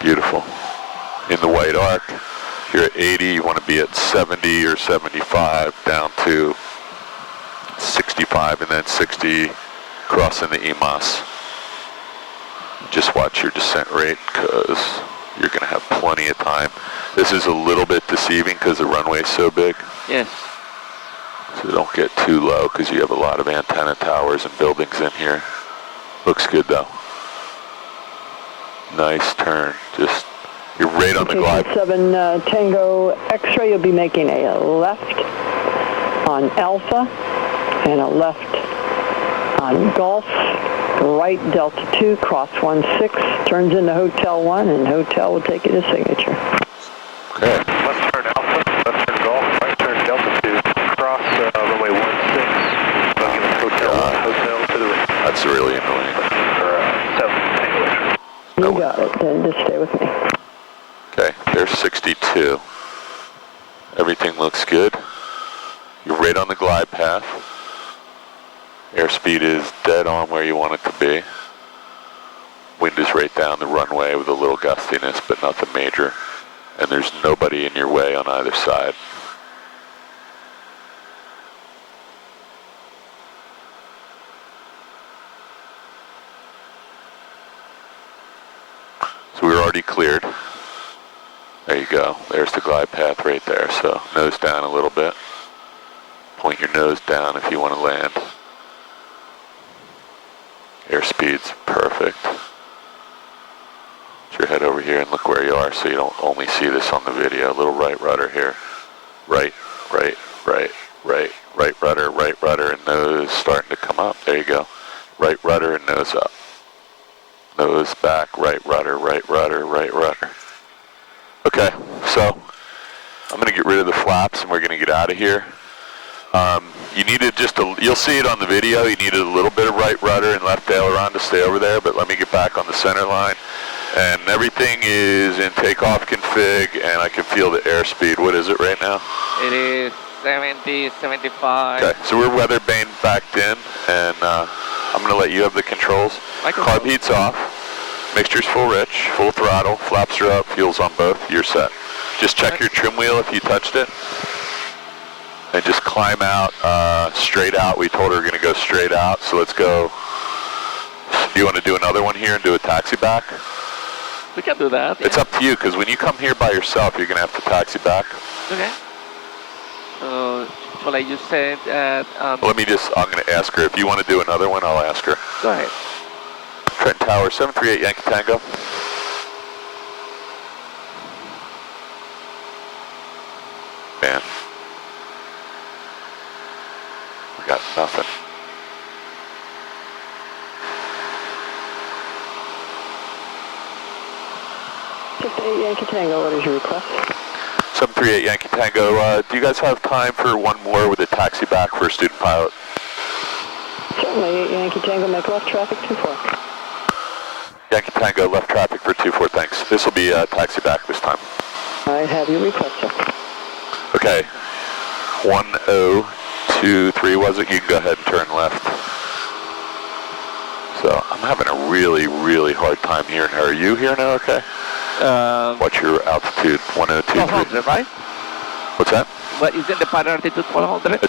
Beautiful. In the white arc. You're at 80, you want to be at 70 or 75, down to 65 and then 60, crossing the EMOS. Just watch your descent rate because you're going to have plenty of time. This is a little bit deceiving because the runway's so big. Yes. So don't get too low because you have a lot of antenna towers and buildings in here. Looks good though. Nice turn. Just you're right on the glide. 7 Tango X-ray, you'll be making a left on Alpha and a left on Golf. Right Delta 2, cross 16, turns into Hotel 1, and Hotel will take you to signature. Okay. Left turn Alpha, left turn Golf, right turn Delta 2, cross runway 16, Hotel 1, Hotel to the right. That's really annoying. For 7 Tango X-ray. You got it, then just stay with me. Okay, there's 62. Everything looks good. You're right on the glide path. Airspeed is dead on where you want it to be. Wind is right down the runway with a little gustiness, but nothing major. And there's nobody in your way on either side. So we're already cleared. There you go. There's the glide path right there. So nose down a little bit. Point your nose down if you want to land. Airspeed's perfect. Put your head over here and look where you are so you don't only see this on the video. A little right rudder here. Right, right, right, right, right rudder, and nose starting to come up. There you go. Right rudder and nose up. Nose back, right rudder, right rudder, right rudder. Okay, so I'm going to get rid of the flaps and we're going to get out of here. You needed you'll see it on the video, you needed a little bit of right rudder and left aileron to stay over there, but let me get back on the center line. And everything is in takeoff config, and I can feel the airspeed. What is it right now? It is 70, 75. Okay, so we're weather vane backed in, and I'm going to let you have the controls. Carb heat's off, mixture's full rich, full throttle, flaps are up, fuel's on both, you're set. Just check your trim wheel if you touched it. And just climb out, straight out. We told her we're going to go straight out, so let's go. Do you want to do another one here and do a taxi back? We can do that. Yeah. It's up to you, because when you come here by yourself, you're going to have to taxi back. Okay. So, like you said, well, I'm going to ask her. If you want to do another one, I'll ask her. Go ahead. Trent Tower, 738 Yankee Tango. Man. Nothing. Yankee Tango, what is your request? 738 Yankee Tango, do you guys have time for one more with a taxi back for a student pilot? Certainly, Yankee Tango, make left traffic 24. Yankee Tango, left traffic for 24, thanks. This will be a taxi back this time. I have your request, sir. Okay, 1023 was it? You can go ahead and turn left. So I'm having a really, really hard time hearing her. Are you hearing her okay? What's your altitude? 1023. 1200, right? What's that? What is in the pilot altitude 1200?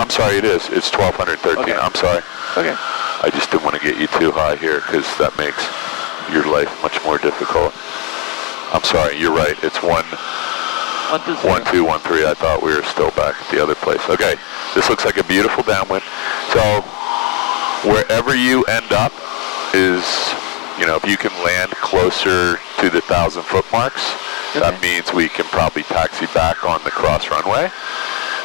I'm sorry, it is. It's 1213. Okay. I'm sorry. Okay. I just didn't want to get you too high here because that makes your life much more difficult. I'm sorry, you're right. It's 1213. I thought we were still back at the other place. Okay, this looks like a beautiful downwind. So wherever you end up is, you know, if you can land closer to the 1,000-foot marks, okay, that means we can probably taxi back on the cross runway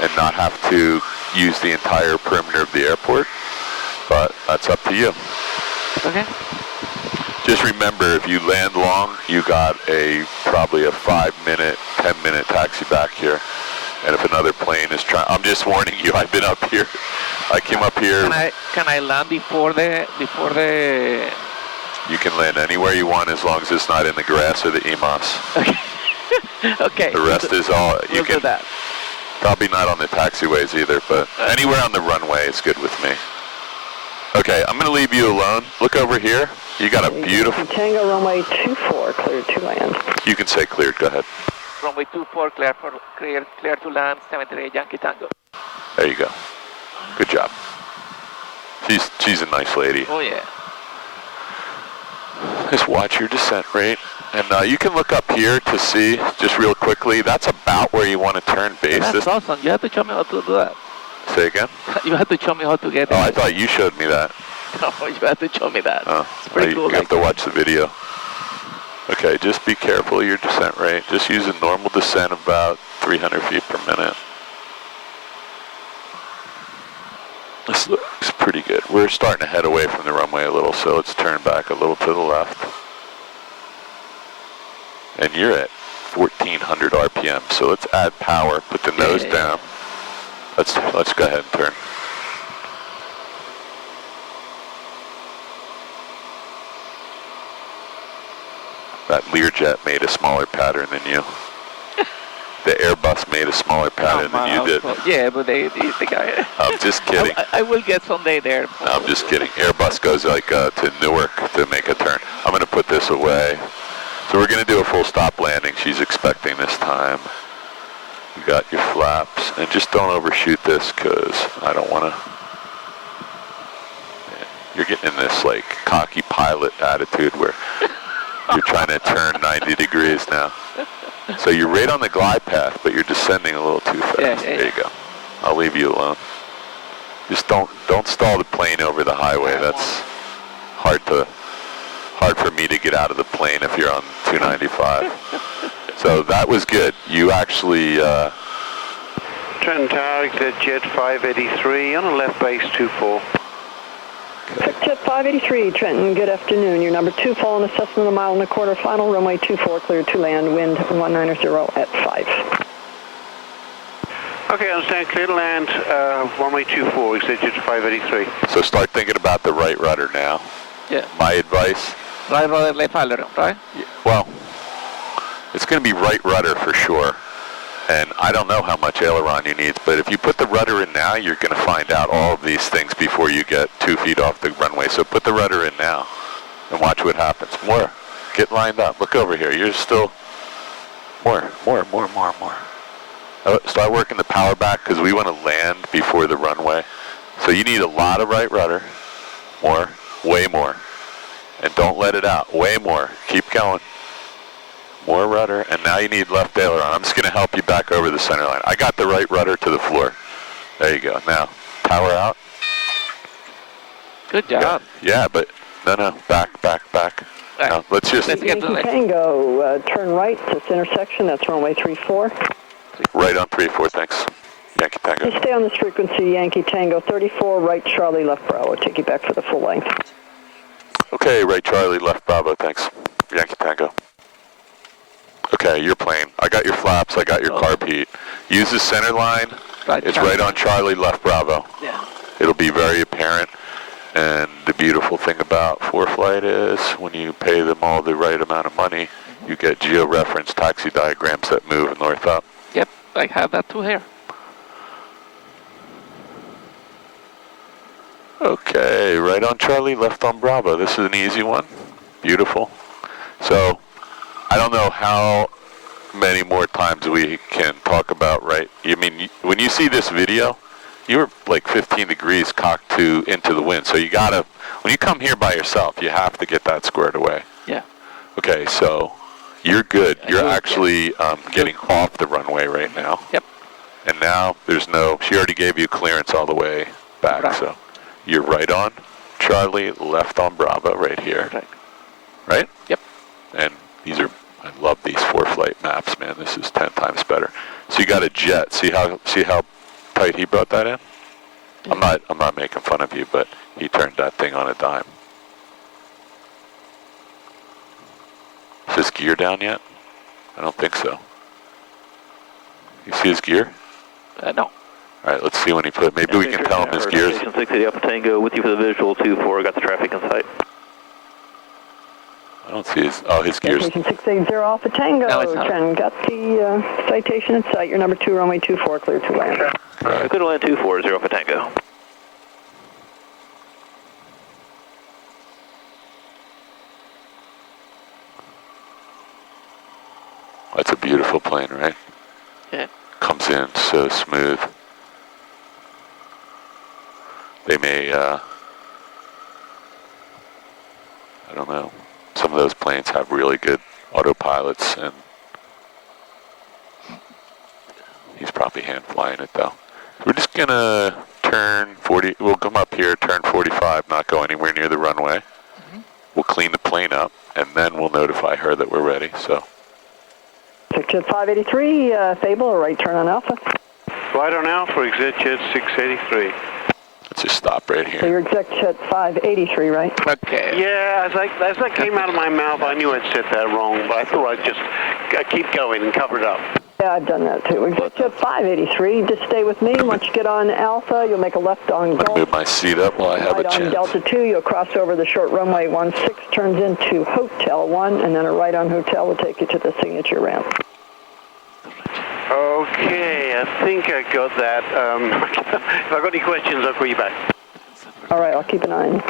and not have to use the entire perimeter of the airport, but that's up to you. Okay. Just remember, if you land long, you got probably a 5-minute, 10-minute taxi back here. And if another plane is trying, I'm just warning you, I've been up here. I came up here. Can I land before the? You can land anywhere you want as long as it's not in the grass or the EMOS. Okay. Okay. The rest is all, you can, do that. probably not on the taxiways either, but anywhere on the runway is good with me. Okay, I'm going to leave you alone. Look over here. You got a beautiful... Tango, runway 24, cleared to land. You can say cleared, go ahead. Runway 24, clear to land, 73 Yankee Tango. There you go. Good job. She's a nice lady. Oh yeah. Just watch your descent rate. And you can look up here to see, just real quickly, that's about where you want to turn base. That's awesome. You have to show me how to do that. Say again? You have to show me how to get it. Oh, I thought you showed me that. No, you have to show me that. Oh, it's pretty cool. You have to watch the video. Okay, just be careful of your descent rate. Just use a normal descent of about 300 feet per minute. This looks pretty good. We're starting to head away from the runway a little, so let's turn back a little to the left. And you're at 1,400 RPM, so let's add power, put the nose down. Let's go ahead and turn. That Learjet made a smaller pattern than you. The Airbus made a smaller pattern than you did. Yeah, but the guy... I'm just kidding. I will get someday there. No, I'm just kidding. Airbus goes like to Newark to make a turn. I'm going to put this away. So we're going to do a full stop landing. She's expecting this time. You got your flaps. And just don't overshoot this because I don't want to... You're getting in this like cocky pilot attitude where you're trying to turn 90 degrees now. So you're right on the glide path, but you're descending a little too fast. Yeah. There you go. I'll leave you alone. Just don't stall the plane over the highway. That's hard for me to get out of the plane if you're on 295. So that was good. You actually... Trenton Tower, exit jet 583 on a left base 24. Jet 583, Trenton, good afternoon. Your number 2, following assessment a mile and a quarter final, runway 24, cleared to land, wind 190 at 5. Okay, I understand, clear to land, runway 24, exit jet 583. So start thinking about the right rudder now. Yeah. My advice? Right rudder, left aileron, right? Well, it's going to be right rudder for sure. And I don't know how much aileron you need, but if you put the rudder in now, you're going to find out all of these things before you get 2 feet off the runway. So put the rudder in now and watch what happens. More. Get lined up. Look over here. You're still... More. Start working the power back because we want to land before the runway. So you need a lot of right rudder. More. Way more. And don't let it out. Way more. Keep going. More rudder, and now you need left aileron. I'm just going to help you back over the center line. I got the right rudder to the floor. There you go. Now, power out. Good job. Yeah, but no, back. Now, let's just... Let's get to the Tango, turn right to this intersection. That's runway 34. Right on 34, thanks. Yankee Tango. You stay on this frequency, Yankee Tango 34, right Charlie, left Bravo. Take you back for the full length. Okay, right Charlie, left Bravo, thanks. Yankee Tango. Okay, your plane. I got your flaps, I got your carb heat. Use the center line. It's right on Charlie, left Bravo. Yeah. It'll be very apparent. And the beautiful thing about ForeFlight is when you pay them all the right amount of money, you get geo-reference taxi diagrams that move north up. Yep, I have that too here. Okay, right on Charlie, left on Bravo. This is an easy one. Beautiful. So, I don't know how many more times we can talk about, right? I mean, when you see this video, you were like 15 degrees cocked into the wind. So you gotta, when you come here by yourself, you have to get that squared away. Yeah. Okay, so you're good. You're actually getting off the runway right now. Yep. And now there's no, she already gave you clearance all the way back, Right. so you're right on Charlie, left on Bravo right here. Right. Right? Yep. And these are, I love these ForeFlight maps, man. This is 10 times better. So you got a jet. See how tight he brought that in? Yeah. I'm not making fun of you, but he turned that thing on a dime. Is his gear down yet? I don't think so. You see his gear? No. All right, let's see when he put. Maybe we can tell him his gears. Station 6 Alpha Tango with you for the visual 2-4. Got the traffic in sight. I don't see his. Oh, his gears. Station 680 Alpha Tango. No, it's not. Trent, got the citation in sight. Your number 2, runway 24, clear to land. Clear to land 240 Alpha Tango. That's a beautiful plane, right? Yeah. Comes in so smooth. They may, I don't know, some of those planes have really good autopilots, and he's probably hand flying it though. We're just gonna turn 40, we'll come up here, turn 45, not go anywhere near the runway. We'll clean the plane up, and then we'll notify her that we're ready, so. Jet 583, Fable, or right turn on Alpha. Right on Alpha, exit jet 683. Let's just stop right So here. you're exec jet 583, right? Okay. Yeah, as that came out of my mouth, I knew I'd said that wrong, but I thought I'd just keep going and cover it up. Yeah, I've done that too. Exec jet 583, just stay with me. Once you get on Alpha, you'll make a left on I'm gonna Gulf. move my seat up while I have Right a on chance. Delta 2, you'll cross over the short runway 16, turns into Hotel 1, and then a right on Hotel will take you to the signature ramp. Okay, I think I got that. If I've got any questions, I'll call you back. All right, I'll keep an eye on you.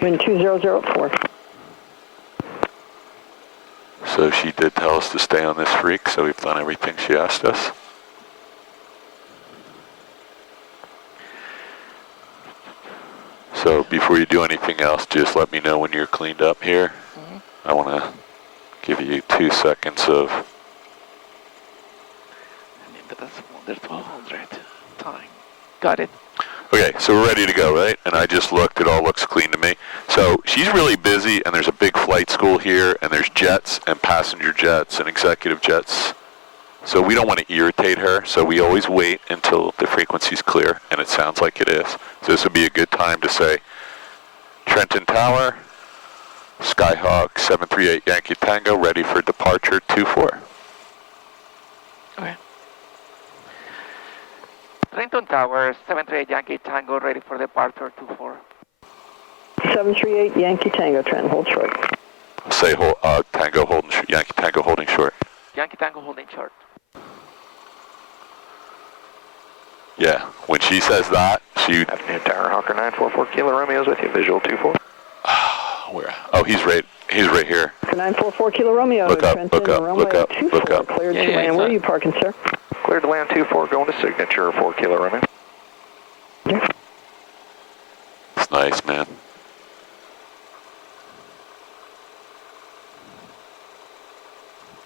Wind 2004. So she did tell us to stay on this freak, so we've done everything she asked us. So before you do anything else, just let me know when you're cleaned up here. I want to give you 2 seconds of... That's under 1200 time. Got it. Okay, so we're ready to go, right? And I just looked, it all looks clean to me. So she's really busy, and there's a big flight school here, and there's jets and passenger jets and executive jets. So we don't want to irritate her, so we always wait until the frequency's clear, and it sounds like it is. So this would be a good time to say, Trenton Tower, Skyhawk 738 Yankee Tango, ready for departure 24. Okay. Trenton Tower, 738 Yankee Tango, ready for departure 24. 738 Yankee Tango, Trent, hold short. Say Tango holding, Yankee Tango holding short. Yankee Tango holding short. Yeah, when she says that, she... Afternoon Tower, Hawker 944 Kilo Romeo's with you, visual 24. Where? Oh, he's right here. 944 Kilo Romeo, Look up, Trenton, look up, runway look up, 24, look up. cleared Yeah, to yeah, land. Where are you parking, sir? Cleared to land 24, going to signature 4 Kilo Romeo. Yeah. It's nice, man.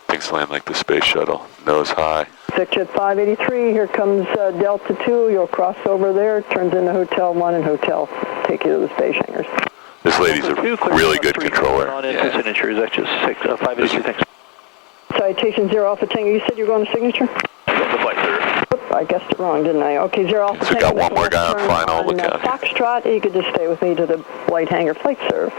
Things land like the space shuttle, nose high. Jet 583, here comes Delta 2, you'll cross over there, turns into Hotel 1 and Hotel, take you to the space hangars. This lady's a really good controller. On into signature, that's just 583, thanks. Citation 0 Alpha Tango, you said you're going to signature? Got the flight, sir. I guessed it wrong, didn't I? Okay, 0 Alpha So we got one more guy on final. Look at it. Foxtrot, you could just stay with me to the light hangar flight serve.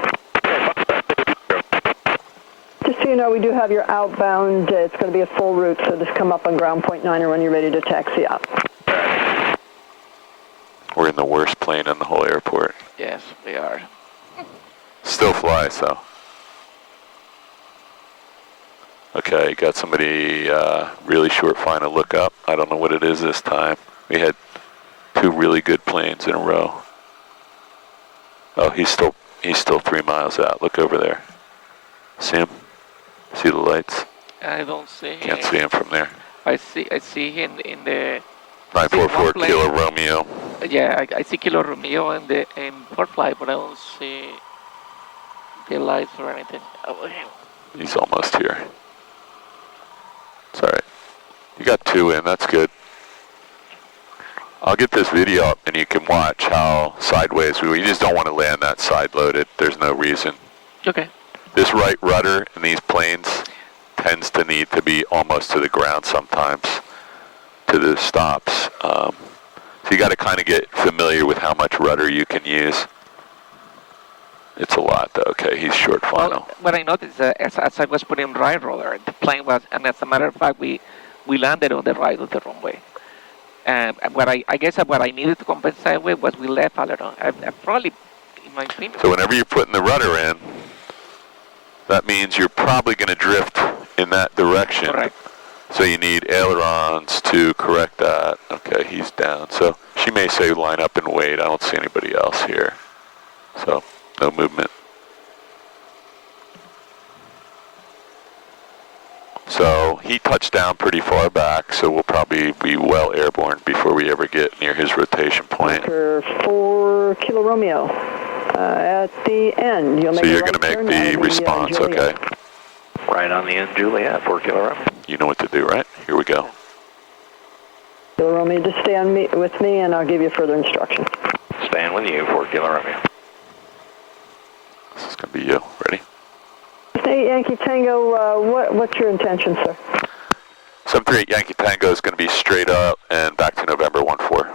Just so you know, we do have your outbound. It's going to be a full route, so just come up on ground point 9 when you're ready to taxi out. We're in the worst plane in the whole airport. Yes, we are. Still flies, though. Okay, got somebody really short final look up. I don't know what it is this time. We had 2 really good planes in a row. Oh, he's still 3 miles out. Look over there. See him? See the lights? I don't see him. Can't see him from there. I see him in the 944 Kilo Romeo. Yeah, I see Kilo Romeo in port flight, but I don't see the lights or anything over him. He's almost here. It's all right. You got 2 in. That's good. I'll get this video up and you can watch how sideways we just don't want to land that side loaded. There's no reason. Okay. This right rudder in these planes tends to need to be almost to the ground sometimes to the stops. So you got to kind of get familiar with how much rudder you can use. It's a lot though. Okay, he's short final. Well, what I noticed as I was putting right rudder, the plane was, and as a matter of fact, we landed on the right of the runway. And what I guess what I needed to compensate with was we left aileron. I probably, in my opinion. So whenever you're putting the rudder in, that means you're probably going to drift in that direction. Correct. So you need ailerons to correct that. Okay, he's down. So she may say line up and wait. I don't see anybody else here. So no movement. So he touched down pretty far back, so we'll probably be well airborne before we ever get near his rotation point. 4 Kilo Romeo. At the end, you'll make so you're going to make the response, okay? Right on the end, Juliet, 4 Kilo Romeo. You know what to do, right? Here we go. Kilo Romeo, just stay on with me and I'll give you further instructions. Staying with you, 4 Kilo Romeo. This is going to be you. Ready? Hey, Yankee Tango, what's your intention, sir? 738 Yankee Tango is going to be straight up and back to November 14.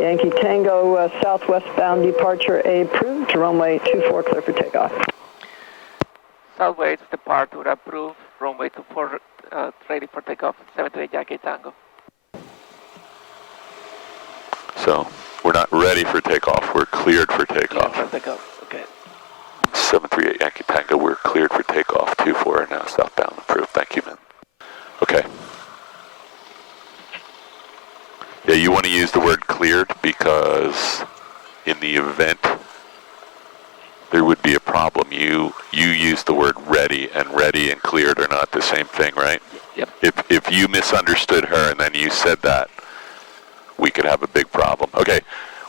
Yankee Tango, southwestbound departure approved, runway 24 clear for takeoff. Southwest departure approved, runway 24 ready for takeoff, 738 Yankee Tango. So we're not ready for takeoff, we're cleared for takeoff. Yeah, for takeoff, okay. 738 Yankee Tango, we're cleared for takeoff, 24 now southbound approved, thank you, man. Okay. Yeah, you want to use the word cleared because in the event there would be a problem, you use the word ready and cleared are not the same thing, right? Yep. If you misunderstood her and then you said that, we could have a big problem. Okay,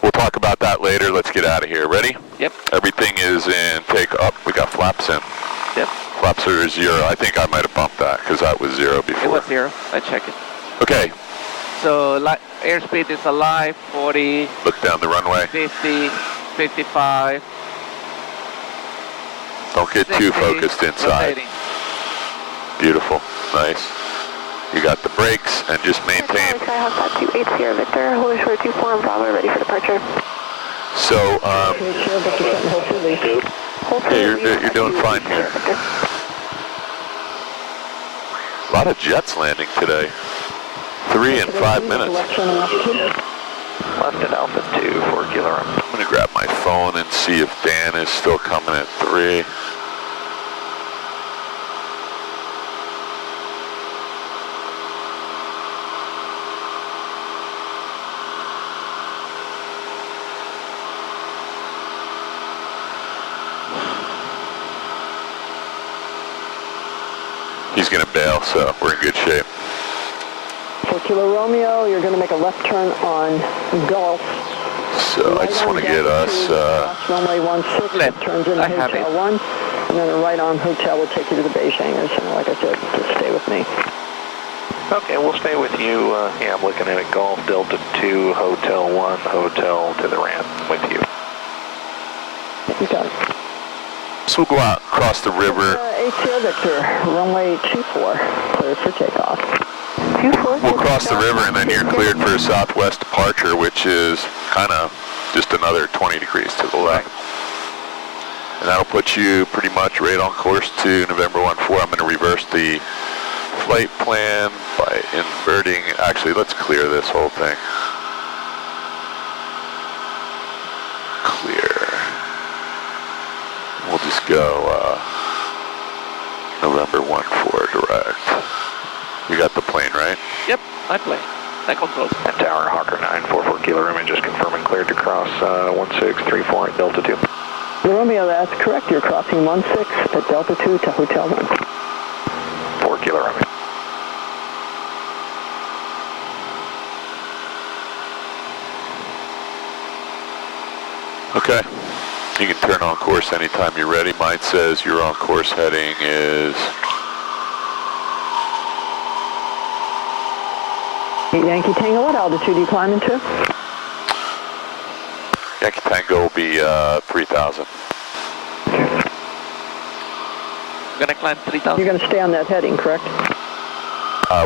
we'll talk about that later. Let's get out of here. Ready? Yep. Everything is in take up. We got flaps in. Yep. Flaps are 0. I think I might have bumped that because that was 0 before. It was 0. I check it. Okay. So airspeed is alive, 40. Look down the runway. 50, 55. Don't get 60, too focused inside. Rotating. Beautiful. Nice. You got the brakes and just maintain. Skyhawk 28 Sierra Victor, holding short 24 and Bravo, ready for departure. So, yeah, you're doing fine here. A lot of jets landing today. 3 in 5 minutes. Left at Alpha 2, 4 Kilo Romeo. I'm going to grab my phone and see if Dan is still coming at 3. He's going to bail, so we're in good shape. 4 Kilo Romeo, you're going to make a left turn on Gulf. So I just want to get us... runway 16, left turns into Hotel 1, and then a right on Hotel will take you to the base hangars. And like I said, just stay with me. Okay, we'll stay with you. Yeah, I'm looking at it. Golf Delta 2, Hotel 1, Hotel to the ramp with you. You got it. So we'll go out across the river. ATO Victor, runway 24, cleared for takeoff. 24. We'll cross the river and then you're cleared for a southwest departure, which is kind of just another 20 degrees to the left. And that'll put you pretty much right on course to November 14. I'm going to reverse the flight plan by inverting. Actually, let's clear this whole thing. Clear. We'll just go November 14 direct. You got the plane, right? Yep, my plane. That controls. And Tower Hawker 944 Kilo Romeo, just confirming cleared to cross 1634 at Delta 2. Romeo, that's correct. You're crossing 16 at Delta 2 to Hotel 1. 4 Kilo Romeo. Okay. You can turn on course anytime you're ready. Mine says your on course heading is... Yankee Tango, what altitude are you climbing to? Yankee Tango will be 3,000. Gonna climb 3,000. You're going to stay on that heading, correct?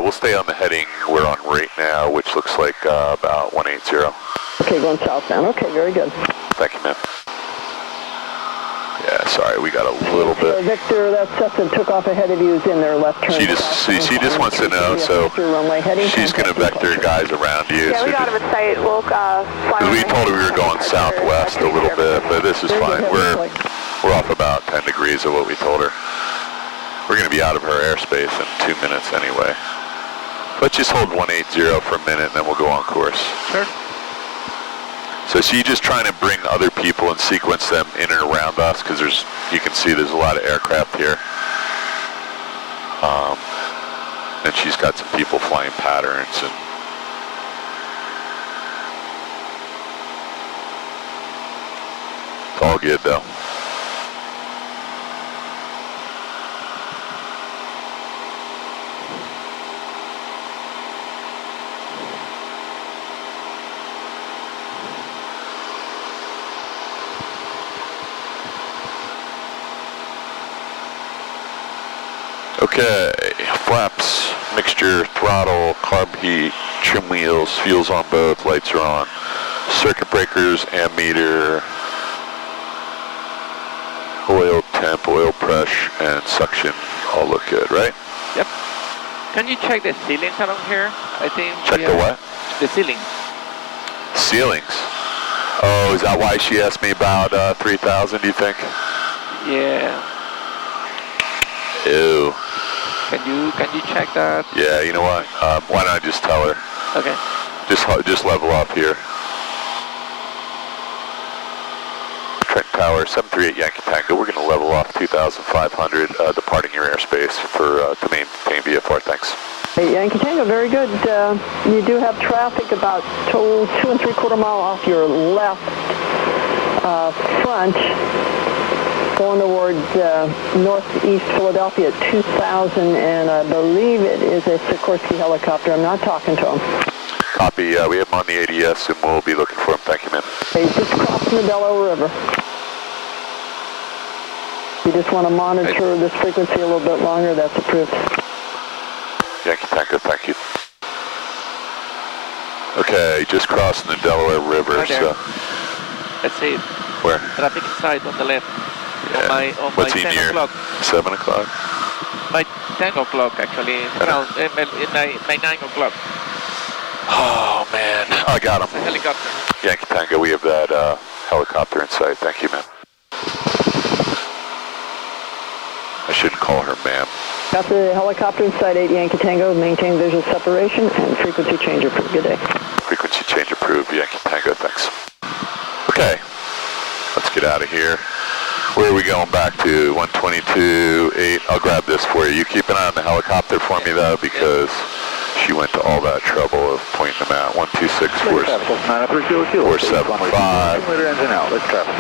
We'll stay on the heading we're on right now, which looks like about 180. Okay, going southbound. Okay, very good. Thank you, ma'am. Yeah, sorry, we got a little bit. Victor, that Sept took off ahead of you is in their left turn. She just wants to know, so she's going to vector guys around you. Yeah, we got him at sight. We'll fly. Because we told her we were going southwest a little bit, but this is fine. We're off about 10 degrees of what we told her. We're going to be out of her airspace in 2 minutes anyway. Let's just hold 180 for a minute, and then we'll go on course. Sure. So she's just trying to bring other people and sequence them in and around us, because you can see there's a lot of aircraft here. And she's got some people flying patterns. And it's all good though. Okay, flaps, mixture, throttle, carb heat, trim wheels, fuels on both, lights are on, circuit breakers, ammeter, oil temp, oil pressure, and suction all look good, right? Yep. Can you check the ceilings around here? I think. Check the what? The ceilings. Ceilings. Oh, is that why she asked me about 3,000, do you think? Yeah. Ew. Can you check that? Yeah, you know what? Why not just tell her? Okay. Just level up here. Trent Tower, 738 Yankee Tango. We're going to level off 2,500, departing your airspace for to maintain VFR. Thanks. Hey, Yankee Tango, very good. You do have traffic about 2 3/4 mile off your left front, going towards northeast Philadelphia at 2,000, and I believe it is a Sikorsky helicopter. I'm not talking to him. Copy. We have him on the ADS, and we'll be looking for him. Thank you, ma'am. Hey, just crossing the Delaware River. You just want to monitor this frequency a little bit longer, that's approved. Yankee Tango, thank you. Okay, just crossing the Delaware River, Right there. so... Let's see. Where? Traffic side on the left. Yeah. On What's my he 10 near? o'clock. 7 o'clock? My 10 o'clock, actually. No, my 9 o'clock. Oh, man. Oh, I got him. It's a helicopter. Yankee Tango, we have that helicopter in sight. Thank you, ma'am. I shouldn't call her ma'am. Got the helicopter inside 8 Yankee Tango, maintain visual separation, and frequency change approved. Good day. Frequency change approved, Yankee Tango, thanks. Okay, let's get out of here. Where are we going back to? 122.8. I'll grab this for you. You keep an eye on the helicopter for me, though, because she went to all that trouble of pointing them out. 126.475. I'm going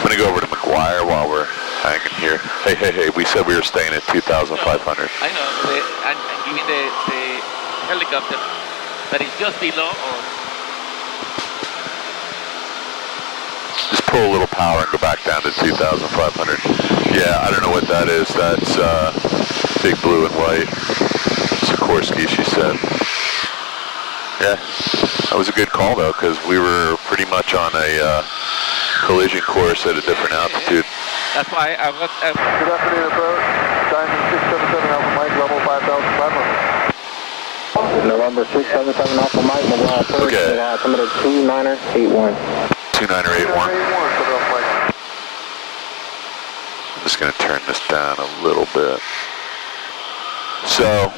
to go over to McGuire while we're hanging here. Hey, we said we were staying at 2,500. I know, I'm giving the helicopter that is just below or... Just pull a little power and go back down to 2,500. Yeah, I don't know what that is. That's big blue and white. Sikorsky, she said. Yeah, that was a good call though, because we were pretty much on a collision course at a different altitude. That's why I was... Good afternoon, approach. Diamond 677 Alpha Mike, level 5,500. November 677 Alpha Mike, McGuire approach. Okay. Altimeter 2981. 2981. I'm just going to turn this down a little bit. So,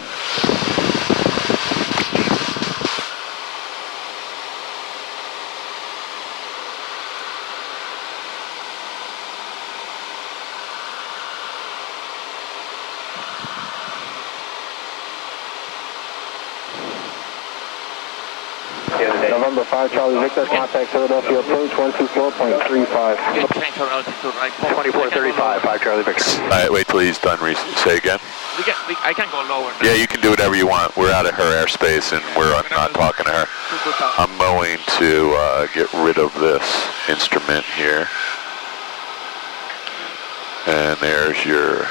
November 5 Charlie Victor, contact Philadelphia approach 124.35. Change our altitude, right? 2435, 5 Charlie Victor. all right, wait till he's done. Say again. I can go lower now. Yeah, you can do whatever you want. We're out of her airspace and we're not talking to her. I'm going to get rid of this instrument here. And there's your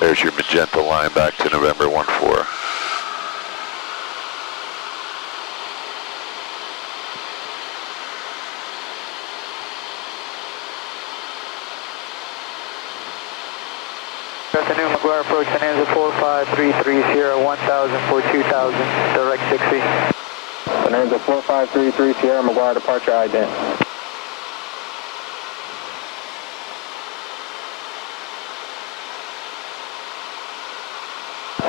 magenta line back to November 14. Good afternoon, McGuire approach, Bonanza 4533 Sierra 1000 for 2000, direct 60. Bonanza 4533 Sierra, McGuire departure ident.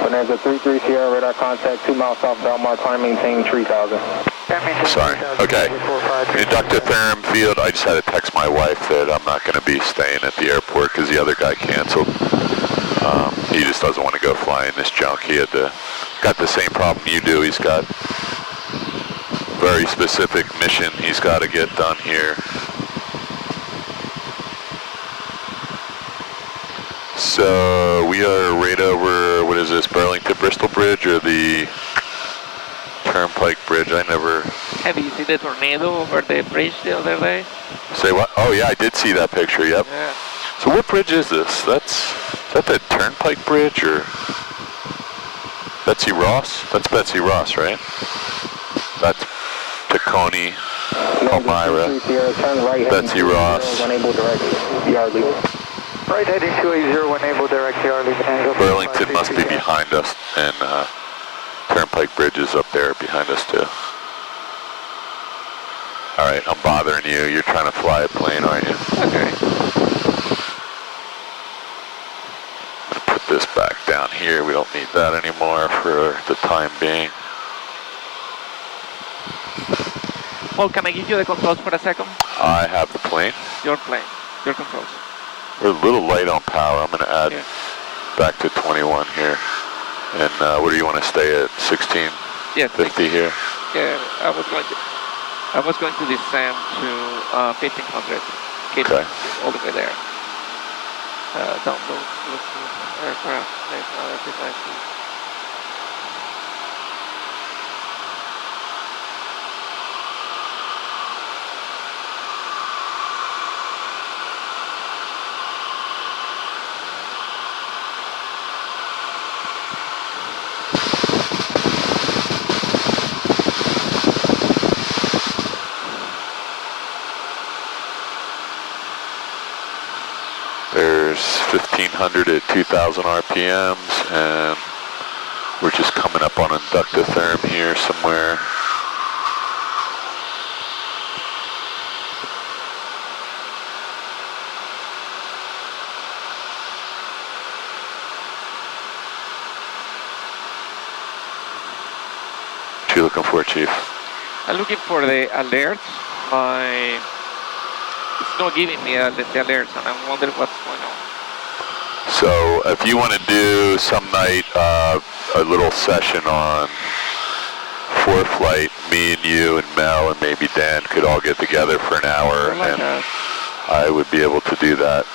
Bonanza 33 Sierra, radar contact 2 miles south Belmar, climb maintain 3000. Sorry. Okay. Inductor therm field. I just had to text my wife that I'm not going to be staying at the airport because the other guy canceled. He just doesn't want to go flying this junk. He got the same problem you do. He's got very specific mission he's got to get done here. So we are right over, what is this, Burlington-Bristol Bridge or the Turnpike Bridge? I never... Have you seen the tornado over the bridge the other day? Say what? Oh yeah, I did see that picture, yep. Yeah. So what bridge is this? Is that the Turnpike Bridge or Betsy Ross? That's Betsy Ross, right? That's Tacony, Palmyra, Betsy Ross. Right heading 280, enable direct Yardley. Burlington must be behind us, and Turnpike Bridge is up there behind us too. All right, I'm bothering you. You're trying to fly a plane, aren't you? Okay. Put this back down here. We don't need that anymore for the time being. Well, can I give you the controls for a second? I have the plane. Your plane, your controls. We're a little light on power. I'm going to add back to 21 here. And where do you want to stay at? 16? Yes. 50 here? Yeah, I was going to descend to 1500. Keep Okay. all the way there. Down those aircraft. There's 1500 at 2000 RPMs, and we're just coming up on inductotherm here somewhere. What you looking for, Chief? I'm looking for the alerts. It's not giving me the alerts, and I'm wondering what's going on. So if you want to do some night a little session on ForeFlight, me and you and Mel and maybe Dan could all get together for an hour, and I would be able to do that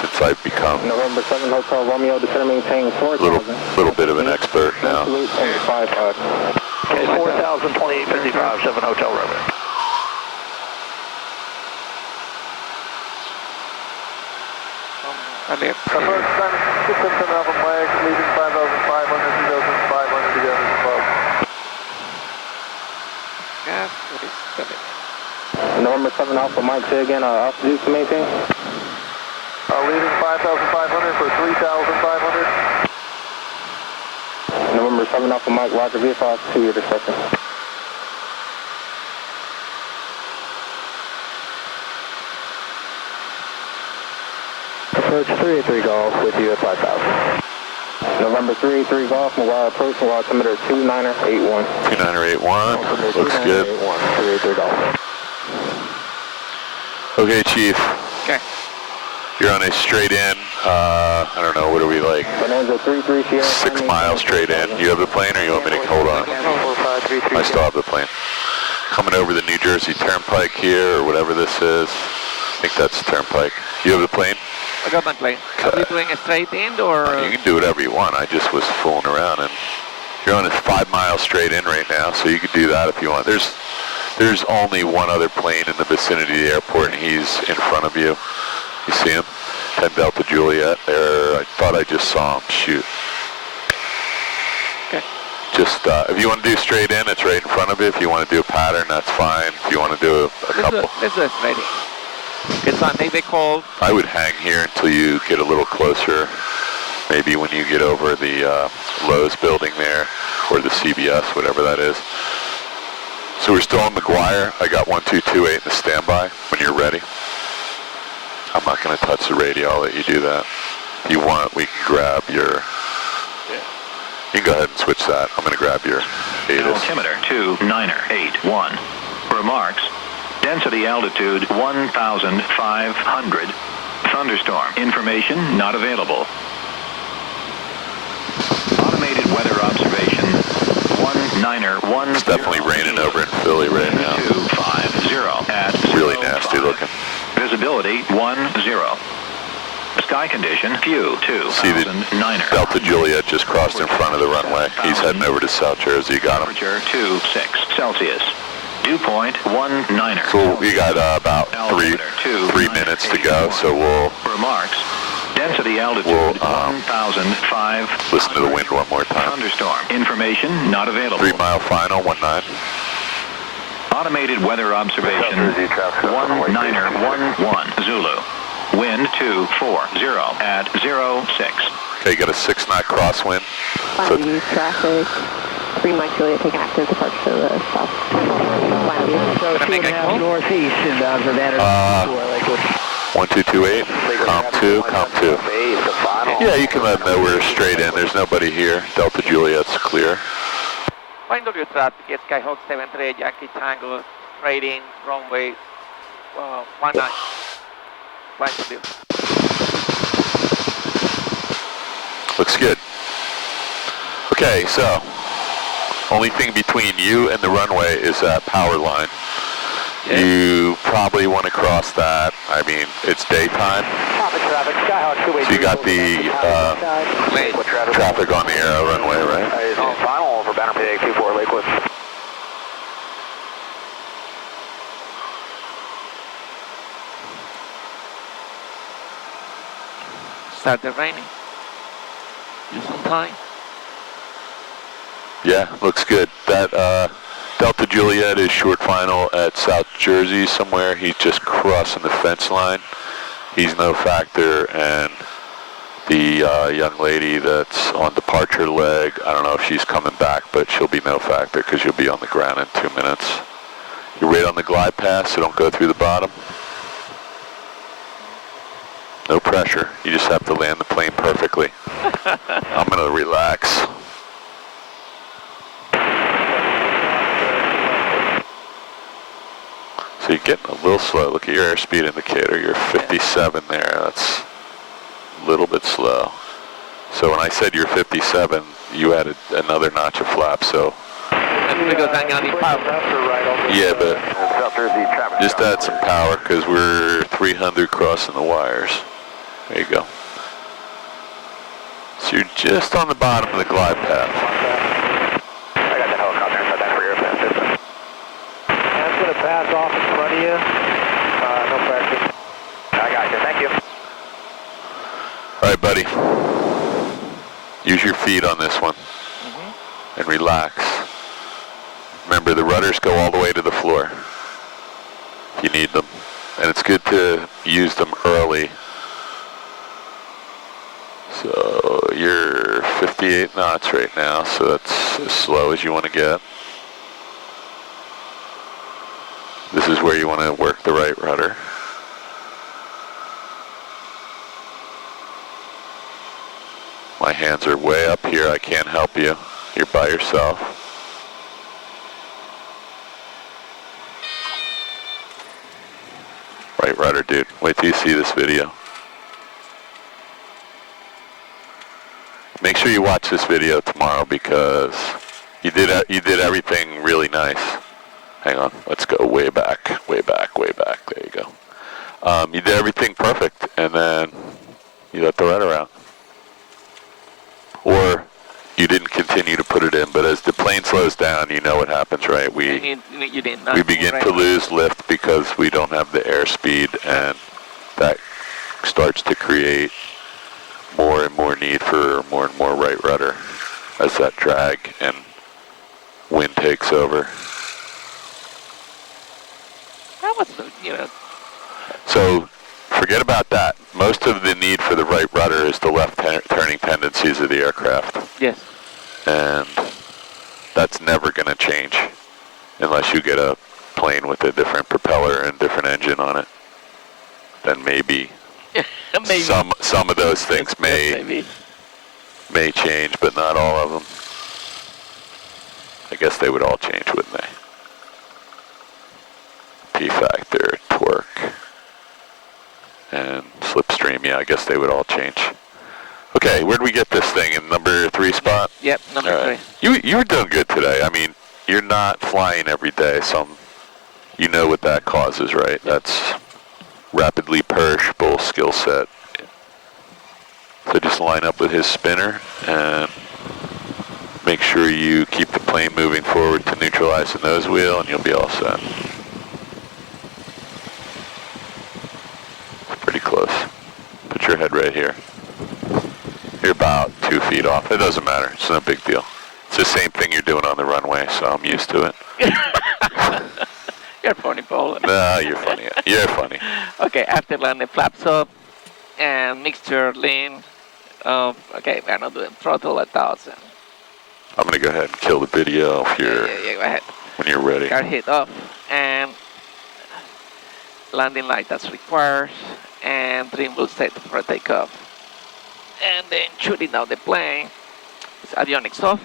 since I've become November 7 Hotel Romeo, determining maintain 4,000. little bit of an expert now. 4,000, 2855, 7 Hotel Romeo. earlier. Approach Simon 677 Alpha Mike, leaving 5,500, 2,500 to go above. Gas, 47. November 7 Alpha Mike, say again, altitude to maintain? Leaving 5,500 for 3,500. November 7 Alpha Mike, roger, vehicle altitude intersection. Approach 383 Golf with you at 5,000. November 383 Golf, McGuire approach, McGuire altimeter 2981. 2981, looks good. 383 Golf. Okay, Chief. Okay. You're on a straight in, I don't know, what are we like? 6 miles straight in. You have the plane or you want me to hold on? I still have the plane. Coming over the New Jersey Turnpike here, or whatever this is. I think that's Turnpike. You have the plane? I got my plane. Are we doing a straight in or? You can do whatever you want. I just was fooling around, and you're on a 5 miles straight in right now, so you could do that if you want. There's only one other plane in the vicinity of the airport, and he's in front of you. You see him? 10 Delta Juliet there. I thought I just saw him. Shoot. Okay. Just, if you want to do straight in, it's right in front of you. If you want to do a pattern, that's fine. If you want to do a couple. Let's do a straight in. It's on maybe called. I would hang here until you get a little closer. Maybe when you get over the Lowe's building there, or the CBS, whatever that is. So we're still on McGuire. I got 1228 in the standby when you're ready. I'm not going to touch the radio. I'll let you do that. If you want, we can grab your... You can go ahead and switch that. I'm going to grab your ATIS. Altimeter 2981. Remarks. Density altitude 1,500. Thunderstorm. Information not available. Automated weather observation 1910. It's definitely raining over in Philly right now. 250 at really nasty looking. Visibility 10. Sky condition few 2. See the Delta Juliet just crossed in front of the runway. He's heading over to South Jersey. You got him. Temperature 26 Celsius. Dew point 19. So we got about three minutes to go. So we'll remarks. Density altitude 1,005. Listen to the wind one more time. Thunderstorm. Information not available. 3 mile final 19. Automated weather observation 1911 Zulu. Wind 240 at 06. Okay, you got a 6 knot crosswind. Final view traffic. 3 Mike Juliet taking active departure to the south. Final view. So 2.5 northeast inbound for Vanderbilt. 1228, comp 2, comp 2. Yeah, you can let them know we're straight in. There's nobody here. Delta Juliet's clear. Final view traffic, it's Skyhawk 73, Yankee Tango, trading, runway 19. Final view. Looks good. Okay, so only thing between you and the runway is that power line. Yeah. You probably want to cross that. I mean, it's daytime. So you got the traffic on the Aero runway, right? Final over Banner PA 24 Lakewood. Started raining. Use some time. Yeah, looks good. That Delta Juliet is short final at South Jersey somewhere. He's just crossing the fence line. He's no factor, and the young lady that's on departure leg, I don't know if she's coming back, but she'll be no factor because you'll be on the ground in 2 minutes. You're right on the glide path, so don't go through the bottom. No pressure. You just have to land the plane perfectly. I'm going to relax. So you're getting a little slow. Look at your airspeed indicator. You're 57 there. That's a little bit slow. So when I said you're 57, you added another notch of flap. So yeah, but just add some power because we're 300 crossing the wires. There you go. So you're just on the bottom of the glide path. I got the helicopter inside that for your assistance. That's going to pass off in front of you. No pressure. I got you. Thank you. buddy. Use your feet on this one. And relax. Remember, the rudders go all the way to the floor if you need them. And it's good to use them early. So you're 58 knots right now, so that's as slow as you want to get. This is where you want to work the right rudder. My hands are way up here, I can't help you. You're by yourself. Right rudder, dude. Wait till you see this video. Make sure you watch this video tomorrow because you did everything really nice. Hang on, let's go way back, way back, way back. There you go. You did everything perfect, and then you let the rudder out. Or you didn't continue to put it in, but as the plane slows down, you know what happens, right? We begin to lose lift because we don't have the airspeed, and that starts to create more and more need for more and more right rudder as that drag and wind takes over. That was, So forget about that. Most of the need for the right rudder is the left turning tendencies of the aircraft. Yes. And that's never going to change unless you get a plane with a different propeller and different engine on it. Then maybe, maybe. some of those things may change, but not all of them. I guess they would all change, wouldn't they? P-factor, torque, and slipstream, yeah, I guess they would all change. Okay, where'd we get this thing? In number 3 spot? Yep, number 3. You were doing good today. I mean, you're not flying every day, so you know what that causes, right? That's rapidly perishable skill set. So just line up with his spinner and make sure you keep the plane moving forward to neutralize the nose wheel, and you'll be all set. Pretty close. Put your head right here. You're about 2 feet off. It doesn't matter. It's no big deal. It's the same thing you're doing on the runway, so I'm used to it. You're funny, Paul. No, you're funny. You're funny. Okay, after landing, flaps up and mixture lean. Okay, we're not doing throttle 1,000. I'm going to go ahead and kill the video if you're, yeah, go ahead. When you're ready. Car hit off and landing light as required, and trim will set for takeoff. And then shooting down the plane. It's avionics off.